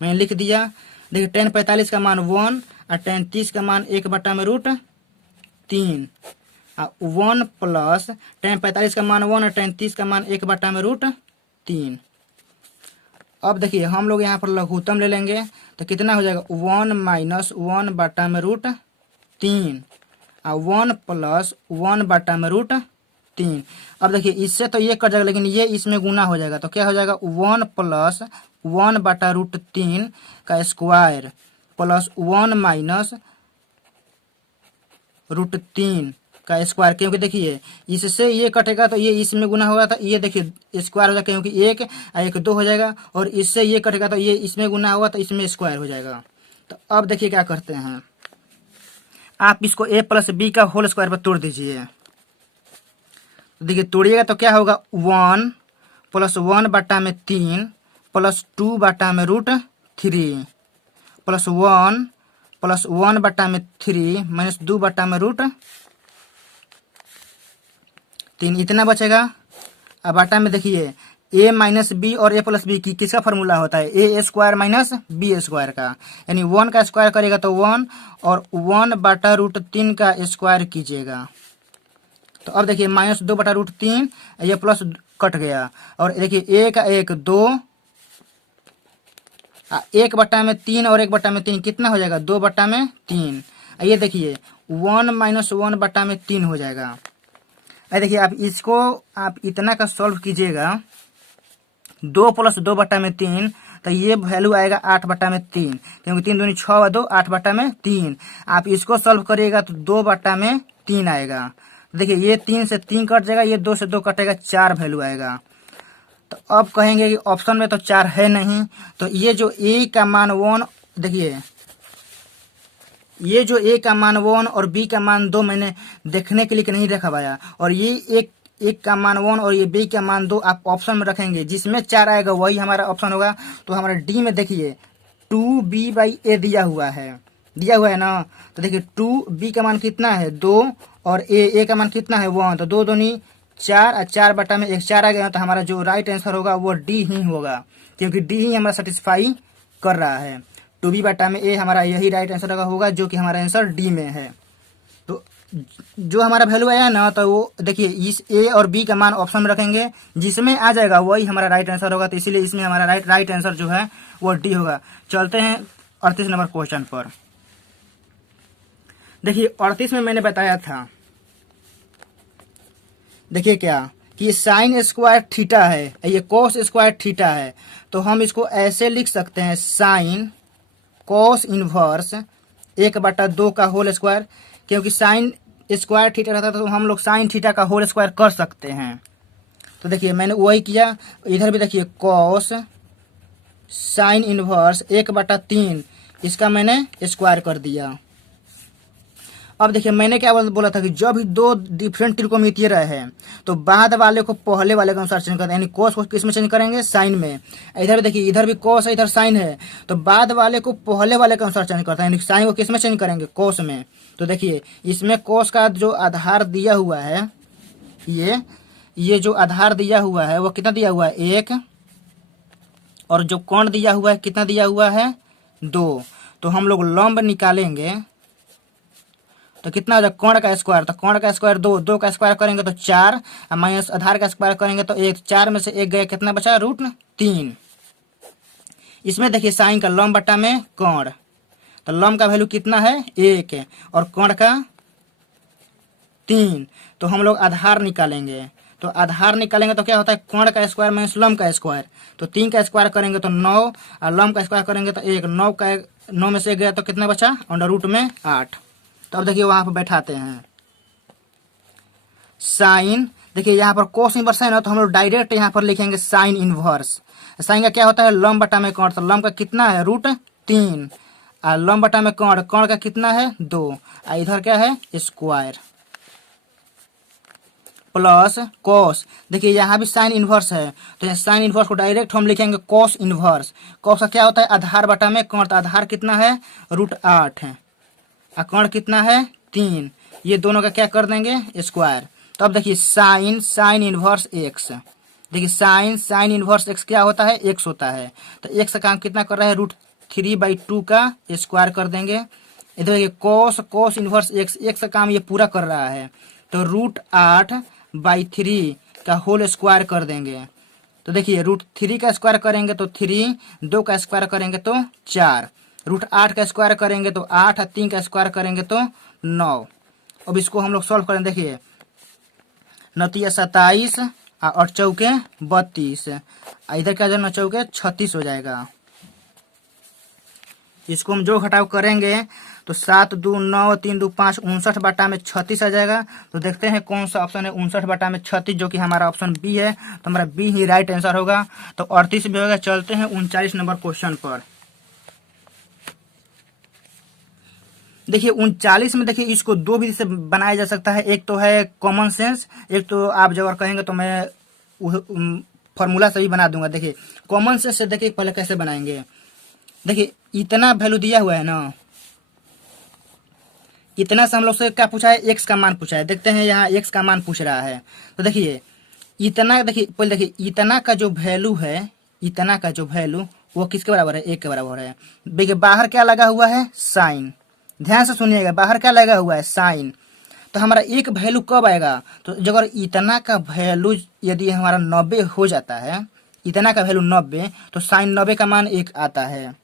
मैंने लिख दिया। देखिए tan 45 का मान 1 और tan 30 का मान 1 बटा में √3 और 1 प्लस tan 45 का मान 1 और tan 30 का मान 1 बटा में √3। अब देखिए हम लोग यहाँ पर लघुत्तम ले लेंगे तो कितना हो जाएगा 1 माइनस 1 बटा में √3 और 1 प्लस 1 बटा में √3। अब देखिए इससे तो ये कट जाएगा, लेकिन ये इसमें गुना हो जाएगा तो क्या हो जाएगा 1 प्लस 1 बटा √3 का स्क्वायर प्लस 1 माइनस √3 का स्क्वायर, क्योंकि देखिए इससे ये कटेगा तो ये इसमें गुना होगा तो ये देखिए स्क्वायर हो जाएगा, क्योंकि 1 और 1 2 हो जाएगा, और इससे ये कटेगा तो ये इसमें गुना होगा तो इसमें स्क्वायर हो जाएगा। तो अब देखिए क्या करते हैं, आप इसको a प्लस बी का होल स्क्वायर पर तोड़ दीजिए। देखिए तोड़िएगा तो क्या होगा 1 प्लस 1 बटा में 3 प्लस 2 बटा में √3 प्लस 1 प्लस 1 बटा में 3 माइनस 2 बटा में √3, इतना बचेगा। अब बटा में देखिए a माइनस बी और a प्लस बी की किसका फॉर्मूला होता है a square minus b square का, यानी 1 का स्क्वायर करेगा तो 1 और 1 बटा √3 का स्क्वायर कीजिएगा। तो अब देखिए माइनस 2 बटा √3, ये प्लस कट गया, और देखिए 1 1 2 1 बटा में 3 और 1 बटा में 3 कितना हो जाएगा 2 बटा में 3, ये देखिए 1 माइनस 1 बटा में 3 हो जाएगा। देखिए आप इसको आप इतना का सॉल्व कीजिएगा 2 प्लस 2 बटा में 3, तो ये वैल्यू आएगा 8 बटा में 3, क्योंकि 3 दूनी 6 और 2 8 बटा में 3। आप इसको सॉल्व करिएगा तो 2 बटा में 3 आएगा। देखिए ये 3 से 3 कट जाएगा, ये 2 से 2 कटेगा, 4 वैल्यू आएगा। तो अब कहेंगे कि ऑप्शन में तो 4 है नहीं, तो ये जो ए का मान 1, देखिए ये जो ए का मान 1 और बी का मान 2 मैंने देखने के लिए नहीं रखा पाया, और ये एक का मान 1 और ये बी का मान 2 आप ऑप्शन में रखेंगे, जिसमें 4 आएगा वही हमारा ऑप्शन होगा। तो हमारा डी में देखिए 2b/a दिया हुआ है ना। तो देखिए 2b का मान कितना है 2 और ए का मान कितना है 1, तो 2 दूनी 4 और 4/1 4 आ गया। तो हमारा जो राइट आंसर होगा वो डी ही होगा, क्योंकि डी ही हमारा सेटिस्फाई कर रहा है। 2b/a हमारा यही राइट आंसर होगा, जो कि हमारा आंसर डी में है। तो जो हमारा वैल्यू आया ना, तो वो देखिए इस ए और बी का मान ऑप्शन में रखेंगे, जिसमें आ जाएगा वही हमारा राइट आंसर होगा। तो इसीलिए इसमें हमारा राइट आंसर जो है वो डी होगा। चलते हैं 38 नंबर क्वेश्चन पर। देखिए 38 में मैंने बताया था, देखिए क्या कि ये साइन स्क्वायर थीटा है, ये कोस स्क्वायर थीटा है। तो हम इसको ऐसे लिख सकते हैं साइन कोस इनवर्स 1/2 का होल स्क्वायर, क्योंकि साइन स्क्वायर थीटा रहता था तो हम लोग साइन थीटा का होल स्क्वायर कर सकते हैं। तो देखिए मैंने वही किया, इधर भी देखिए कोस साइन इनवर्स 1/3 इसका मैंने स्क्वायर कर दिया। अब देखिए मैंने क्या बोला था कि जब भी दो डिफरेंट त्रिकोणमितीय रहे तो बाद वाले को पहले वाले के अनुसार चेंज करते हैं, यानी कोस को किस में चेंज करेंगे, साइन में। इधर देखिए इधर भी कोस है, इधर साइन है, तो बाद वाले को पहले वाले के अनुसार चेंज करते हैं, यानी साइन को किस में चेंज करेंगे, कोस में। तो देखिए इसमें कोस का जो आधार दिया हुआ है, ये जो आधार दिया हुआ है वो कितना दिया हुआ है 1, और जो कोण दिया हुआ है कितना दिया हुआ है 2। तो हम लोग लंब निकालेंगे तो कितना हो जाएगा कोण का स्क्वायर, तो कोण का स्क्वायर 2 का स्क्वायर करेंगे तो 4, माइनस आधार का स्क्वायर करेंगे तो 1, 4 में से 1 गया, कितना बचा √3। इसमें देखिए साइन का लंब बटा में कोण, तो लंब का वैल्यू कितना है 1 और कोण का 3। तो हम लोग आधार निकालेंगे, तो आधार निकालेंगे तो क्या होता है कोण का स्क्वायर माइनस लंब का स्क्वायर, तो 3 का स्क्वायर करेंगे तो 9 और लंब का स्क्वायर करेंगे तो 1, 9 में से 1 गया तो कितना बचा √8। तो अब देखिए वहां पर बैठाते हैं साइन, देखिए यहाँ पर कोस इनवर्स है ना, तो हम लोग डायरेक्ट यहाँ पर लिखेंगे साइन इनवर्स। साइन का क्या होता है लंब बटा में कोण, तो लंब का कितना है √3 और लंब बटा में कोण, कोण का कितना है 2 और इधर क्या है स्क्वायर प्लस कोस। देखिए यहाँ भी साइन इनवर्स है, तो यहाँ साइन इनवर्स को डायरेक्ट हम लिखेंगे कोस इनवर्स। कोस का क्या होता है आधार बटा में कोण, तो आधार कितना है √8 है और कोण कितना है 3, ये दोनों का क्या कर देंगे स्क्वायर। तो अब देखिए साइन इनवर्स x, देखिए साइन इनवर्स x क्या होता है x होता है, तो x का काम कितना कर रहा है √3/2 का स्क्वायर कर देंगे। इधर देखिए कोस इनवर्स x का काम ये पूरा कर रहा है, तो √8/3 का होल स्क्वायर कर देंगे। तो देखिए √3 का स्क्वायर करेंगे तो 3, 2 का स्क्वायर करेंगे तो 4, √8 का स्क्वायर करेंगे तो 8 और 3 का स्क्वायर करेंगे तो 9। अब इसको हम लोग सॉल्व करें, देखिए 9 × 27 और चौके 32, इधर क्या जाना चौके 36 हो जाएगा। इसको हम जो घटाव करेंगे तो 7 × 2 = 9, 3 × 2 = 5, 59/36 आ जाएगा। तो देखते हैं कौन सा ऑप्शन है 59/36, जो कि हमारा ऑप्शन बी है। तो हमारा बी ही राइट आंसर होगा, तो 38 भी होगा। चलते हैं 39 नंबर क्वेश्चन पर। देखिए 39 में देखिए इसको दो विधि से बनाया जा सकता है, एक तो है कॉमन सेंस, एक तो आप जब कहेंगे तो मैं फॉर्मूला से भी बना दूंगा। देखिए कॉमन सेंस से देखिए पहले कैसे बनाएंगे। देखिए इतना वैल्यू दिया हुआ है ना, इतना से हम लोग से क्या पूछा है x का मान पूछा है। देखते हैं यहाँ x का मान पूछ रहा है, तो देखिए इतना, देखिए पहले देखिए इतना का जो वैल्यू है, इतना का जो वैल्यू वो किसके बराबर है 1 के बराबर है। देखिए बाहर क्या लगा हुआ है साइन, ध्यान से सुनिएगा बाहर क्या लगा हुआ है साइन। तो हमारा एक वैल्यू कब आएगा, तो अगर इतना का वैल्यू यदि हमारा 90 हो जाता है, इतना का वैल्यू 90, तो साइन 90 का मान 1 आता है।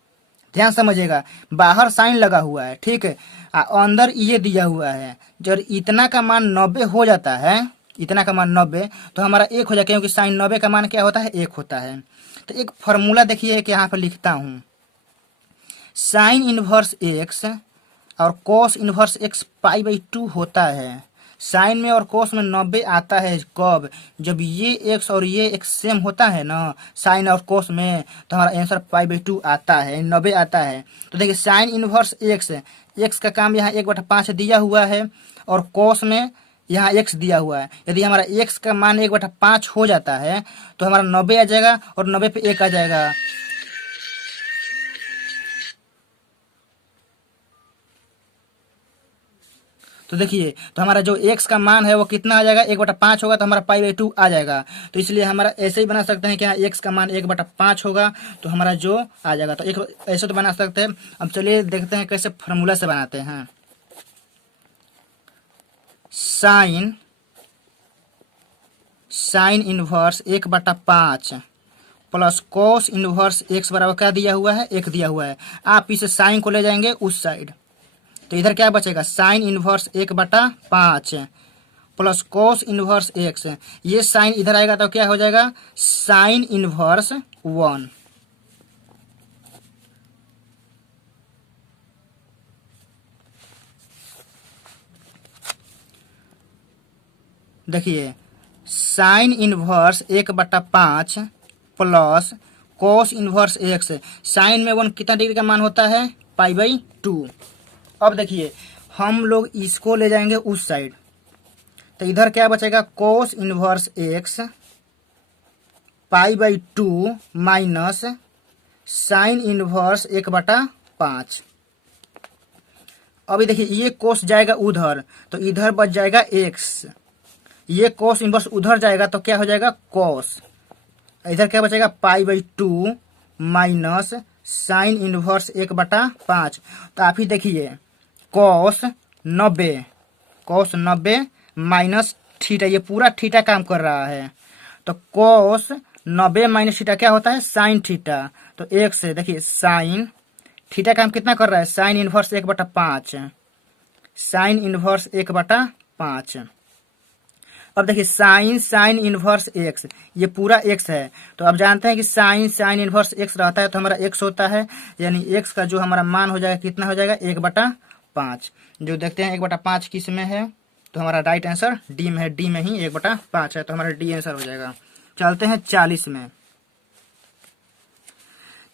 ध्यान समझिएगा बाहर साइन लगा हुआ है, ठीक है, अंदर ये दिया हुआ है। जब इतना का मान 90 हो जाता है, इतना का मान 90, तो हमारा 1 हो जाएगा, क्योंकि साइन 90 का मान क्या होता है 1 होता है। तो एक फॉर्मूला देखिए कि यहाँ पर लिखता हूँ, साइन इनवर्स x और कोस इनवर्स x π/2 होता है। साइन में और कोस में 90 आता है कब? जब ये एक्स और ये एक सेम होता है ना साइन और कोस में, तो हमारा आंसर पाई/2 आता है, 90 आता है। तो देखिए साइन इनवर्स एक्स, एक्स का काम यहाँ 1/5 दिया हुआ है और कोस में यहाँ एक्स दिया हुआ है। यदि हमारा एक्स का मान 1/5 हो जाता है तो हमारा 90 आ जाएगा और 90 पे 1 आ जाएगा। तो देखिए तो हमारा जो x का मान है वो कितना आ जाएगा? 1/5 होगा तो हमारा पाई/2 आ जाएगा। तो इसलिए हमारा ऐसे ही बना सकते हैं कि यहाँ x का मान 1/5 होगा तो हमारा जो आ जाएगा। तो एक ऐसे तो बना सकते हैं। अब चलिए देखते हैं कैसे फार्मूला से बनाते हैं। Sign inverse 1/5 plus cos inverse x बराबर क्या दिया हुआ है? 1 दिया हुआ है। आप इस साइन को ले जाएंगे उस साइड, तो इधर क्या बचेगा? Sine inverse 1/5 plus cos inverse x. ये साइन इधर आएगा तो क्या हो जाएगा? Sine inverse 1। देखिए sine inverse 1/5 plus cos inverse x. Sine में 1 कितना डिग्री का मान होता है? पाई/2। अब देखिए हम लोग इसको ले जाएंगे उस साइड, तो इधर क्या बचेगा? कोस इनवर्स एक्स पाई/2 माइनस साइन इनवर्स 1/5। अभी देखिए ये कोस जाएगा उधर तो इधर बच जाएगा एक्स, ये कोस इनवर्स उधर जाएगा तो क्या हो जाएगा? कोस। इधर क्या बचेगा? पाई/2 माइनस साइन इनवर्स 1/5। तो आप ही देखिए कॉस 90 माइनस थीटा, ये पूरा थीटा काम कर रहा है। तो कॉस 90 माइनस थीटा क्या होता है? Sine theta. तो एक से देखिए साइन थीटा काम कितना कर रहा है? Sign inverse 1/5, sign inverse 1/5। अब देखिए साइन इनवर्स एक्स, ये पूरा एक्स है। तो अब जानते हैं कि साइन इनवर्स एक्स रहता है तो हमारा एक्स होता है, यानी एक्स का जो हमारा मान हो जाएगा कितना हो जाएगा? 1/5। जो देखते हैं 1/5 किस में है, तो हमारा राइट आंसर डी में है। डी में ही 1/5 है तो हमारा डी आंसर हो जाएगा। चलते हैं 40 में।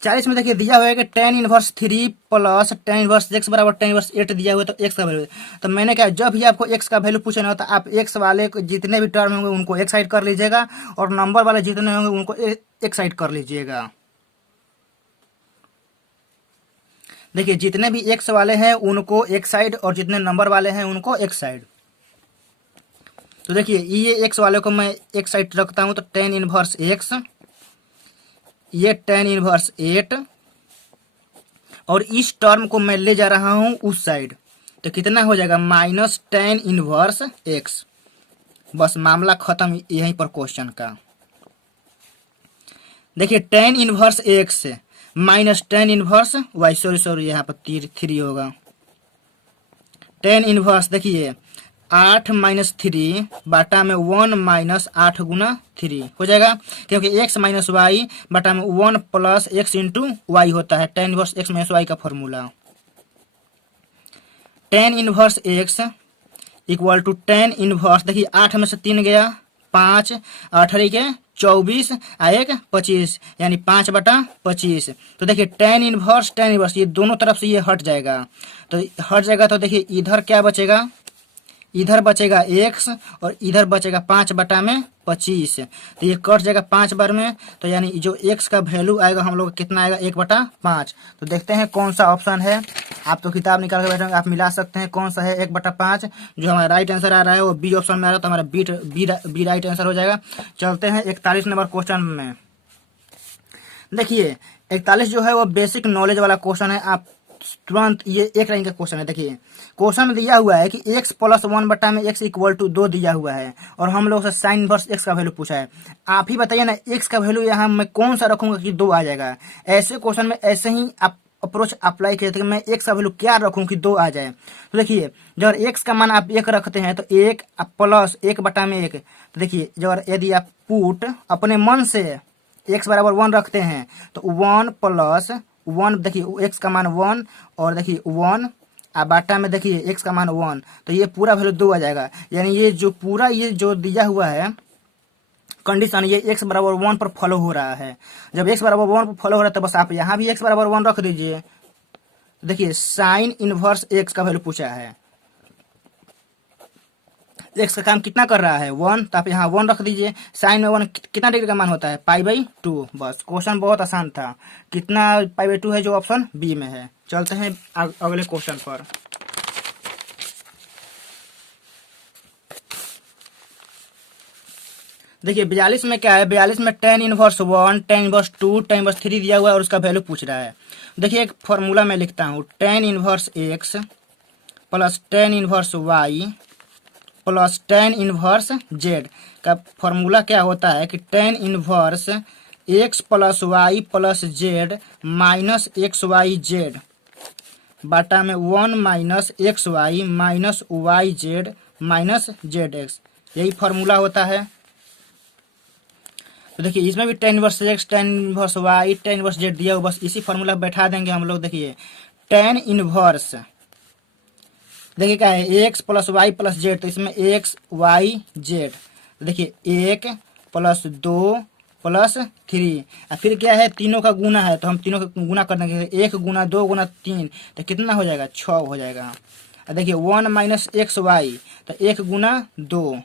40 में देखिए दिया हुआ है कि tan inverse 3 plus tan inverse x बराबर tan इनवर्स 8 दिया हुआ है। तो x का वैल्यू, तो मैंने कहा जब भी आपको x का वैल्यू पूछना हो तो आप x वाले जितने भी टर्म होंगे उनको एक साइड कर लीजिएगा और नंबर वाले जितने होंगे उनको एक साइड कर लीजिएगा। देखिए जितने भी x वाले हैं उनको एक साइड और जितने नंबर वाले हैं उनको एक साइड। तो देखिए ये x वाले को मैं एक साइड रखता हूं तो tan इनवर्स x, ये tan इनवर्स 8 और इस टर्म को मैं ले जा रहा हूं उस साइड, तो कितना हो जाएगा? Minus tan inverse x। बस मामला खत्म यहीं पर क्वेश्चन का। देखिए tan inverse x minus tan inverse y, sorry यहाँ पर 3 होगा। tan इनवर्स देखिए 8 माइनस 3 बाटा में 1 माइनस 8 गुना 3 हो जाएगा, क्योंकि x माइनस वाई बाटा में 1 प्लस एक्स इंटू वाई होता है। tan inverse x minus y का formula. tan inverse x equal to tan inverse, देखिए 8 में से 3 गया 5, 8 के 24 1 25, यानी 5/25। तो देखिए tan इनवर्स ये दोनों तरफ से ये हट जाएगा, तो हट जाएगा तो देखिए इधर क्या बचेगा? इधर बचेगा x और इधर बचेगा 5/25। तो ये कट जाएगा 5 बार में, तो यानी जो x का वैल्यू आएगा हम लोग कितना आएगा? 1/5। तो देखते हैं कौन सा ऑप्शन है। आप तो किताब निकाल के बैठे, आप मिला सकते हैं कौन सा है 1/5। जो हमारा राइट आंसर आ रहा है वो बी ऑप्शन में आ रहा है, तो हमारा बी राइट आंसर हो जाएगा। चलते हैं 41 नंबर क्वेश्चन में। देखिए 41 जो है वो बेसिक नॉलेज वाला क्वेश्चन है। आप तुरंत, ये एक लाइन का क्वेश्चन है। देखिए क्वेश्चन में दिया हुआ है कि x प्लस 1 बटा में x इक्वल टू 2 दिया हुआ है और हम लोग से साइन इनवर्स x का वैल्यू पूछा है। आप ही बताइए ना x का वैल्यू यहाँ मैं कौन सा रखूंगा कि 2 आ जाएगा। ऐसे क्वेश्चन में ऐसे ही आप अप्रोच अप्लाई किए थे कि मैं x का वैल्यू क्या रखूं कि 2 आ जाए। तो देखिए जब x का मान आप 1 रखते हैं तो 1 प्लस 1 बटा में 1। तो देखिए जब यदि आप पुट अपने मन से x बराबर 1 रखते हैं तो 1 प्लस 1, देखिए x का मान 1 और देखिए 1 अब बाटा में देखिए एक्स का मान 1, तो ये पूरा वैल्यू 2 आ जाएगा। यानी ये जो पूरा ये जो दिया हुआ है कंडीशन, ये x बराबर 1 पर फॉलो हो रहा है। जब x बराबर 1 पर फॉलो हो रहा है तो बस आप यहाँ भी x बराबर 1 रख दीजिए। देखिए साइन इनवर्स x का वैल्यू पूछा है, x का काम कितना कर रहा है 1, तो आप यहाँ 1 रख दीजिए। साइन में 1 कितना डिग्री का मान होता है π/2। बस क्वेश्चन बहुत आसान था। कितना π/2 है जो ऑप्शन बी में है। चलते हैं अगले क्वेश्चन पर। देखिए 42 में क्या है, 42 में tan inverse 1, tan inverse 2, tan inverse 3 दिया हुआ है और उसका वैल्यू पूछ रहा है। देखिए एक फॉर्मूला मैं लिखता हूँ, tan inverse x plus tan inverse y plus tan inverse z का फॉर्मूला क्या होता है कि tan inverse x plus y plus z minus x y z बाटा में 1 minus x y minus y z minus z x, यही formula होता है। तो देखिए इसमें भी tan inverse x, tan inverse y, tan inverse z दिया हुआ, बस इसी फॉर्मूला बैठा देंगे हम लोग। देखिए tan इनवर्स देखिए क्या है, x plus y plus z, तो इसमें x वाई जेड। देखिए 1 प्लस 2 प्लस 3, और फिर क्या है तीनों का गुना है, तो हम तीनों का गुना कर देंगे। 1 गुना 2 गुना 3, तो कितना हो जाएगा 6 हो जाएगा। देखिए 1 माइनस एक्स वाई, तो 1 गुना 2,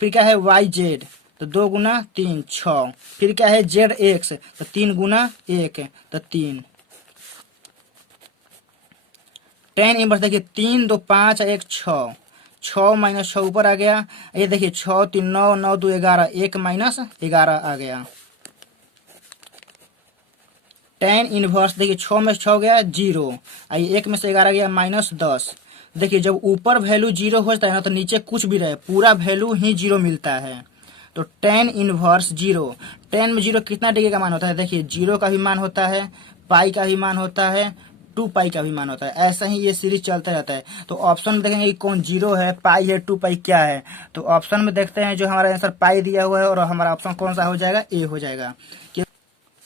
फिर क्या है वाई जेड, तो 2 गुना 3 6, फिर क्या है जेड एक्स, तो 3 गुना 1 तो 3। tan इनवर्स देखिए 3 2 5 1 6, 6 माइनस 6 ऊपर आ गया। ये देखिए 6 3 9 9 2 11, 1 माइनस 11 आ गया। tan इनवर्स देखिए 6 में 6 गया 0, आइए 1 में से 11 गया माइनस 10। देखिए जब ऊपर वैल्यू 0 होता है ना तो नीचे कुछ भी रहे पूरा वैल्यू ही 0 मिलता है। तो tan इनवर्स 0, tan में 0 कितना डिग्री का मान होता है, देखिए 0 का भी मान होता है, पाई का भी मान होता है, 2 पाई का भी मान होता है। ऐसा ही ये सीरीज चलता रहता है। तो ऑप्शन में देखेंगे कि कौन 0 है, पाई है, 2 पाई क्या है। तो ऑप्शन में देखते हैं जो हमारा आंसर पाई दिया हुआ है और हमारा ऑप्शन कौन सा हो जाएगा, ए हो जाएगा।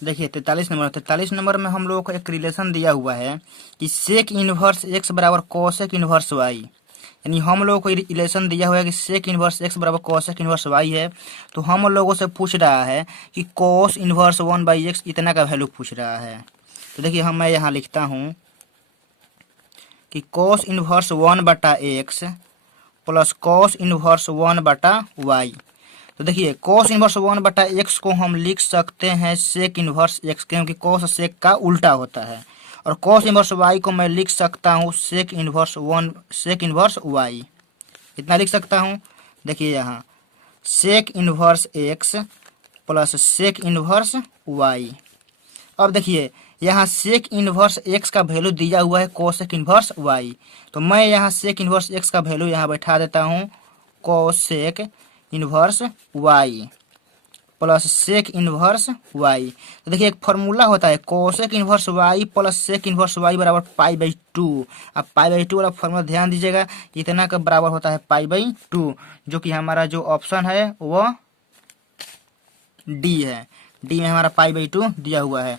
देखिए 43 नंबर में हम लोगों को एक रिलेशन दिया हुआ है कि सेक इनवर्स एक्स बराबर कोसेक इनवर्स वाई, यानी हम लोगों को रिलेशन दिया हुआ है कि सेक इनवर्स एक्स बराबर कोसेक इनवर्स वाई है। तो हम लोगों से पूछ रहा है कि कोस इनवर्स 1/x इतना का वैल्यू पूछ रहा है। तो देखिए मैं यहाँ लिखता हूँ कि cos inverse 1/x plus cos inverse 1/y। तो देखिए कोस इनवर्स 1/x को हम लिख सकते हैं सेक इनवर्स x, क्योंकि कोस सेक का उल्टा होता है। और कोस इनवर्स y को मैं लिख सकता हूँ सेक इनवर्स y, इतना लिख सकता हूँ। देखिए यहाँ sec inverse x plus sec inverse y। अब देखिए यहाँ सेक इनवर्स x का वैल्यू दिया हुआ है कोसेक इनवर्स y, तो मैं यहाँ सेक इनवर्स x का वैल्यू यहाँ बैठा देता हूँ cosec inverse y plus sec inverse y। तो देखिए एक फॉर्मूला होता है cosec inverse y plus sec inverse y बराबर π/2। अब π/2 वाला फॉर्मूला ध्यान दीजिएगा, इतना का बराबर होता है π/2, जो कि हमारा जो ऑप्शन है वो डी है। डी में हमारा π/2 दिया हुआ है।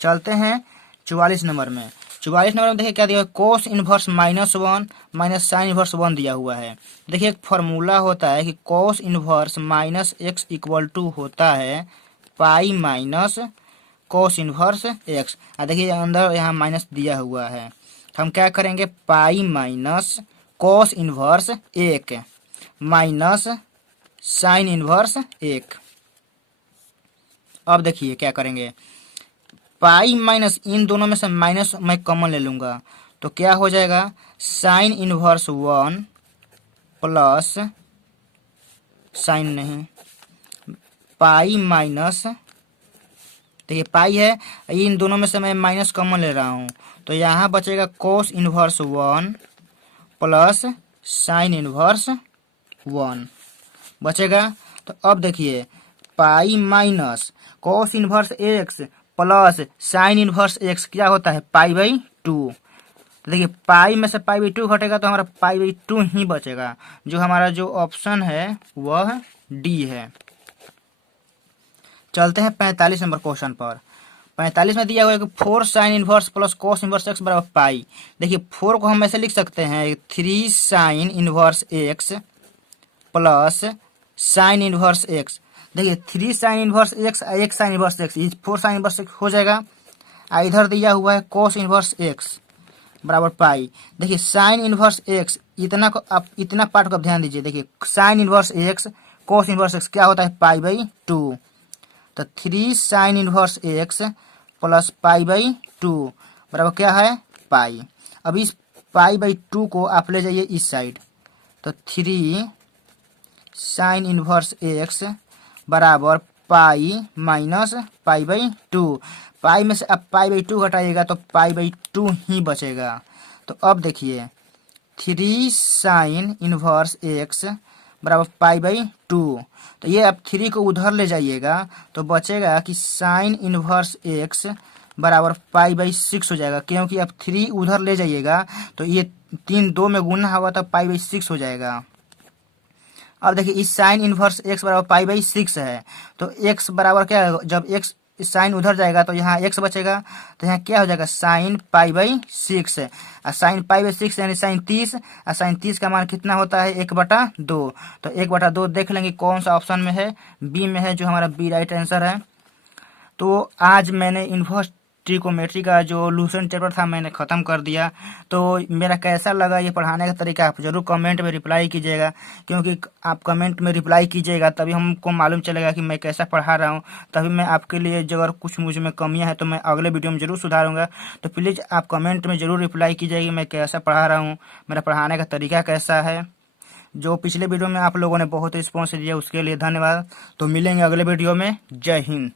चलते हैं 44 नंबर में। 44 नंबर में देखिए क्या दिया हुआ है, cos inverse -1 minus sine inverse 1 दिया हुआ है। देखिए एक फॉर्मूला होता है कि cos inverse -x equal to होता है pi minus cos inverse x। देखिए अंदर यहाँ माइनस दिया हुआ है, हम क्या करेंगे पाई minus cos inverse 1 minus sine inverse 1। अब देखिए क्या करेंगे, पाई माइनस इन दोनों में से माइनस मैं कॉमन ले लूंगा, तो क्या हो जाएगा साइन इनवर्स 1 प्लस साइन नहीं पाई माइनस, देखिए पाई है, इन दोनों में से मैं माइनस कॉमन ले रहा हूँ, तो यहाँ बचेगा cos inverse 1 plus sine inverse 1 बचेगा। तो अब देखिए पाई minus cos inverse x plus sine inverse x क्या होता है π/2। देखिए पाई में से π/2 घटेगा तो हमारा π/2 ही बचेगा, जो हमारा जो ऑप्शन है वह डी है। चलते हैं 45 नंबर क्वेश्चन पर। 45 में दिया हुआ है कि 4 sine inverse plus cos inverse x बराबर पाई। देखिए 4 को हम ऐसे लिख सकते हैं 3 sign inverse x plus sine inverse x. देखिए 3 sign inverse x, 1 sign inverse x, 4 sign inverse x हो जाएगा। इधर दिया हुआ है कॉस इनवर्स एक्स बराबर पाई। देखिए साइन इनवर्स एक्स, इतना को आप इतना पार्ट को आप ध्यान दीजिए। देखिए sine inverse x cos inverse x क्या होता है, पाई बाई 2। तो 3 sign inverse x plus pi by 2 बराबर क्या है, पाई। अब इस पाई बाई 2 को आप ले जाइए इस साइड, तो 3 साइन इनवर्स एक्स बराबर पाई माइनस पाई बाई 2। पाई में से अब पाई बाई 2 घटाइएगा तो पाई बाई 2 ही बचेगा। तो अब देखिए 3 साइन इनवर्स एक्स बराबर पाई बाई 2। तो ये अब 3 को उधर ले जाइएगा तो बचेगा कि साइन इनवर्स एक्स बराबर पाई बाई 6 हो जाएगा, क्योंकि अब 3 उधर ले जाइएगा तो ये 3 2 में गुना होगा तो पाई बाई 6 हो जाएगा। अब देखिए इस साइन इनवर्स एक्स बराबर पाई बाई 6 है, तो एक्स बराबर क्या है, जब एक्स साइन उधर जाएगा तो यहाँ एक्स बचेगा, तो यहाँ क्या हो जाएगा साइन पाई बाई 6 है। और साइन पाई बाई 6 यानी साइन 30, और साइन 30 का मान कितना होता है 1/2। तो 1/2 देख लेंगे कौन सा ऑप्शन में है, बी में है, जो हमारा बी राइट आंसर है। तो आज मैंने इन्वर्स ट्रिकोमेट्री का जो लूसेंट चैप्टर था मैंने ख़त्म कर दिया। तो मेरा कैसा लगा ये पढ़ाने का तरीका आप जरूर कमेंट में रिप्लाई कीजिएगा, क्योंकि आप कमेंट में रिप्लाई कीजिएगा तभी हमको मालूम चलेगा कि मैं कैसा पढ़ा रहा हूँ। तभी मैं आपके लिए जो अगर कुछ मुझ में कमियाँ हैं तो मैं अगले वीडियो में ज़रूर सुधारूंगा। तो प्लीज़ आप कमेंट में ज़रूर रिप्लाई कीजिएगा मैं कैसा पढ़ा रहा हूँ, मेरा पढ़ाने का तरीका कैसा है। जो पिछले वीडियो में आप लोगों ने बहुत रिस्पॉन्स दिया उसके लिए धन्यवाद। तो मिलेंगे अगले वीडियो में। जय हिंद।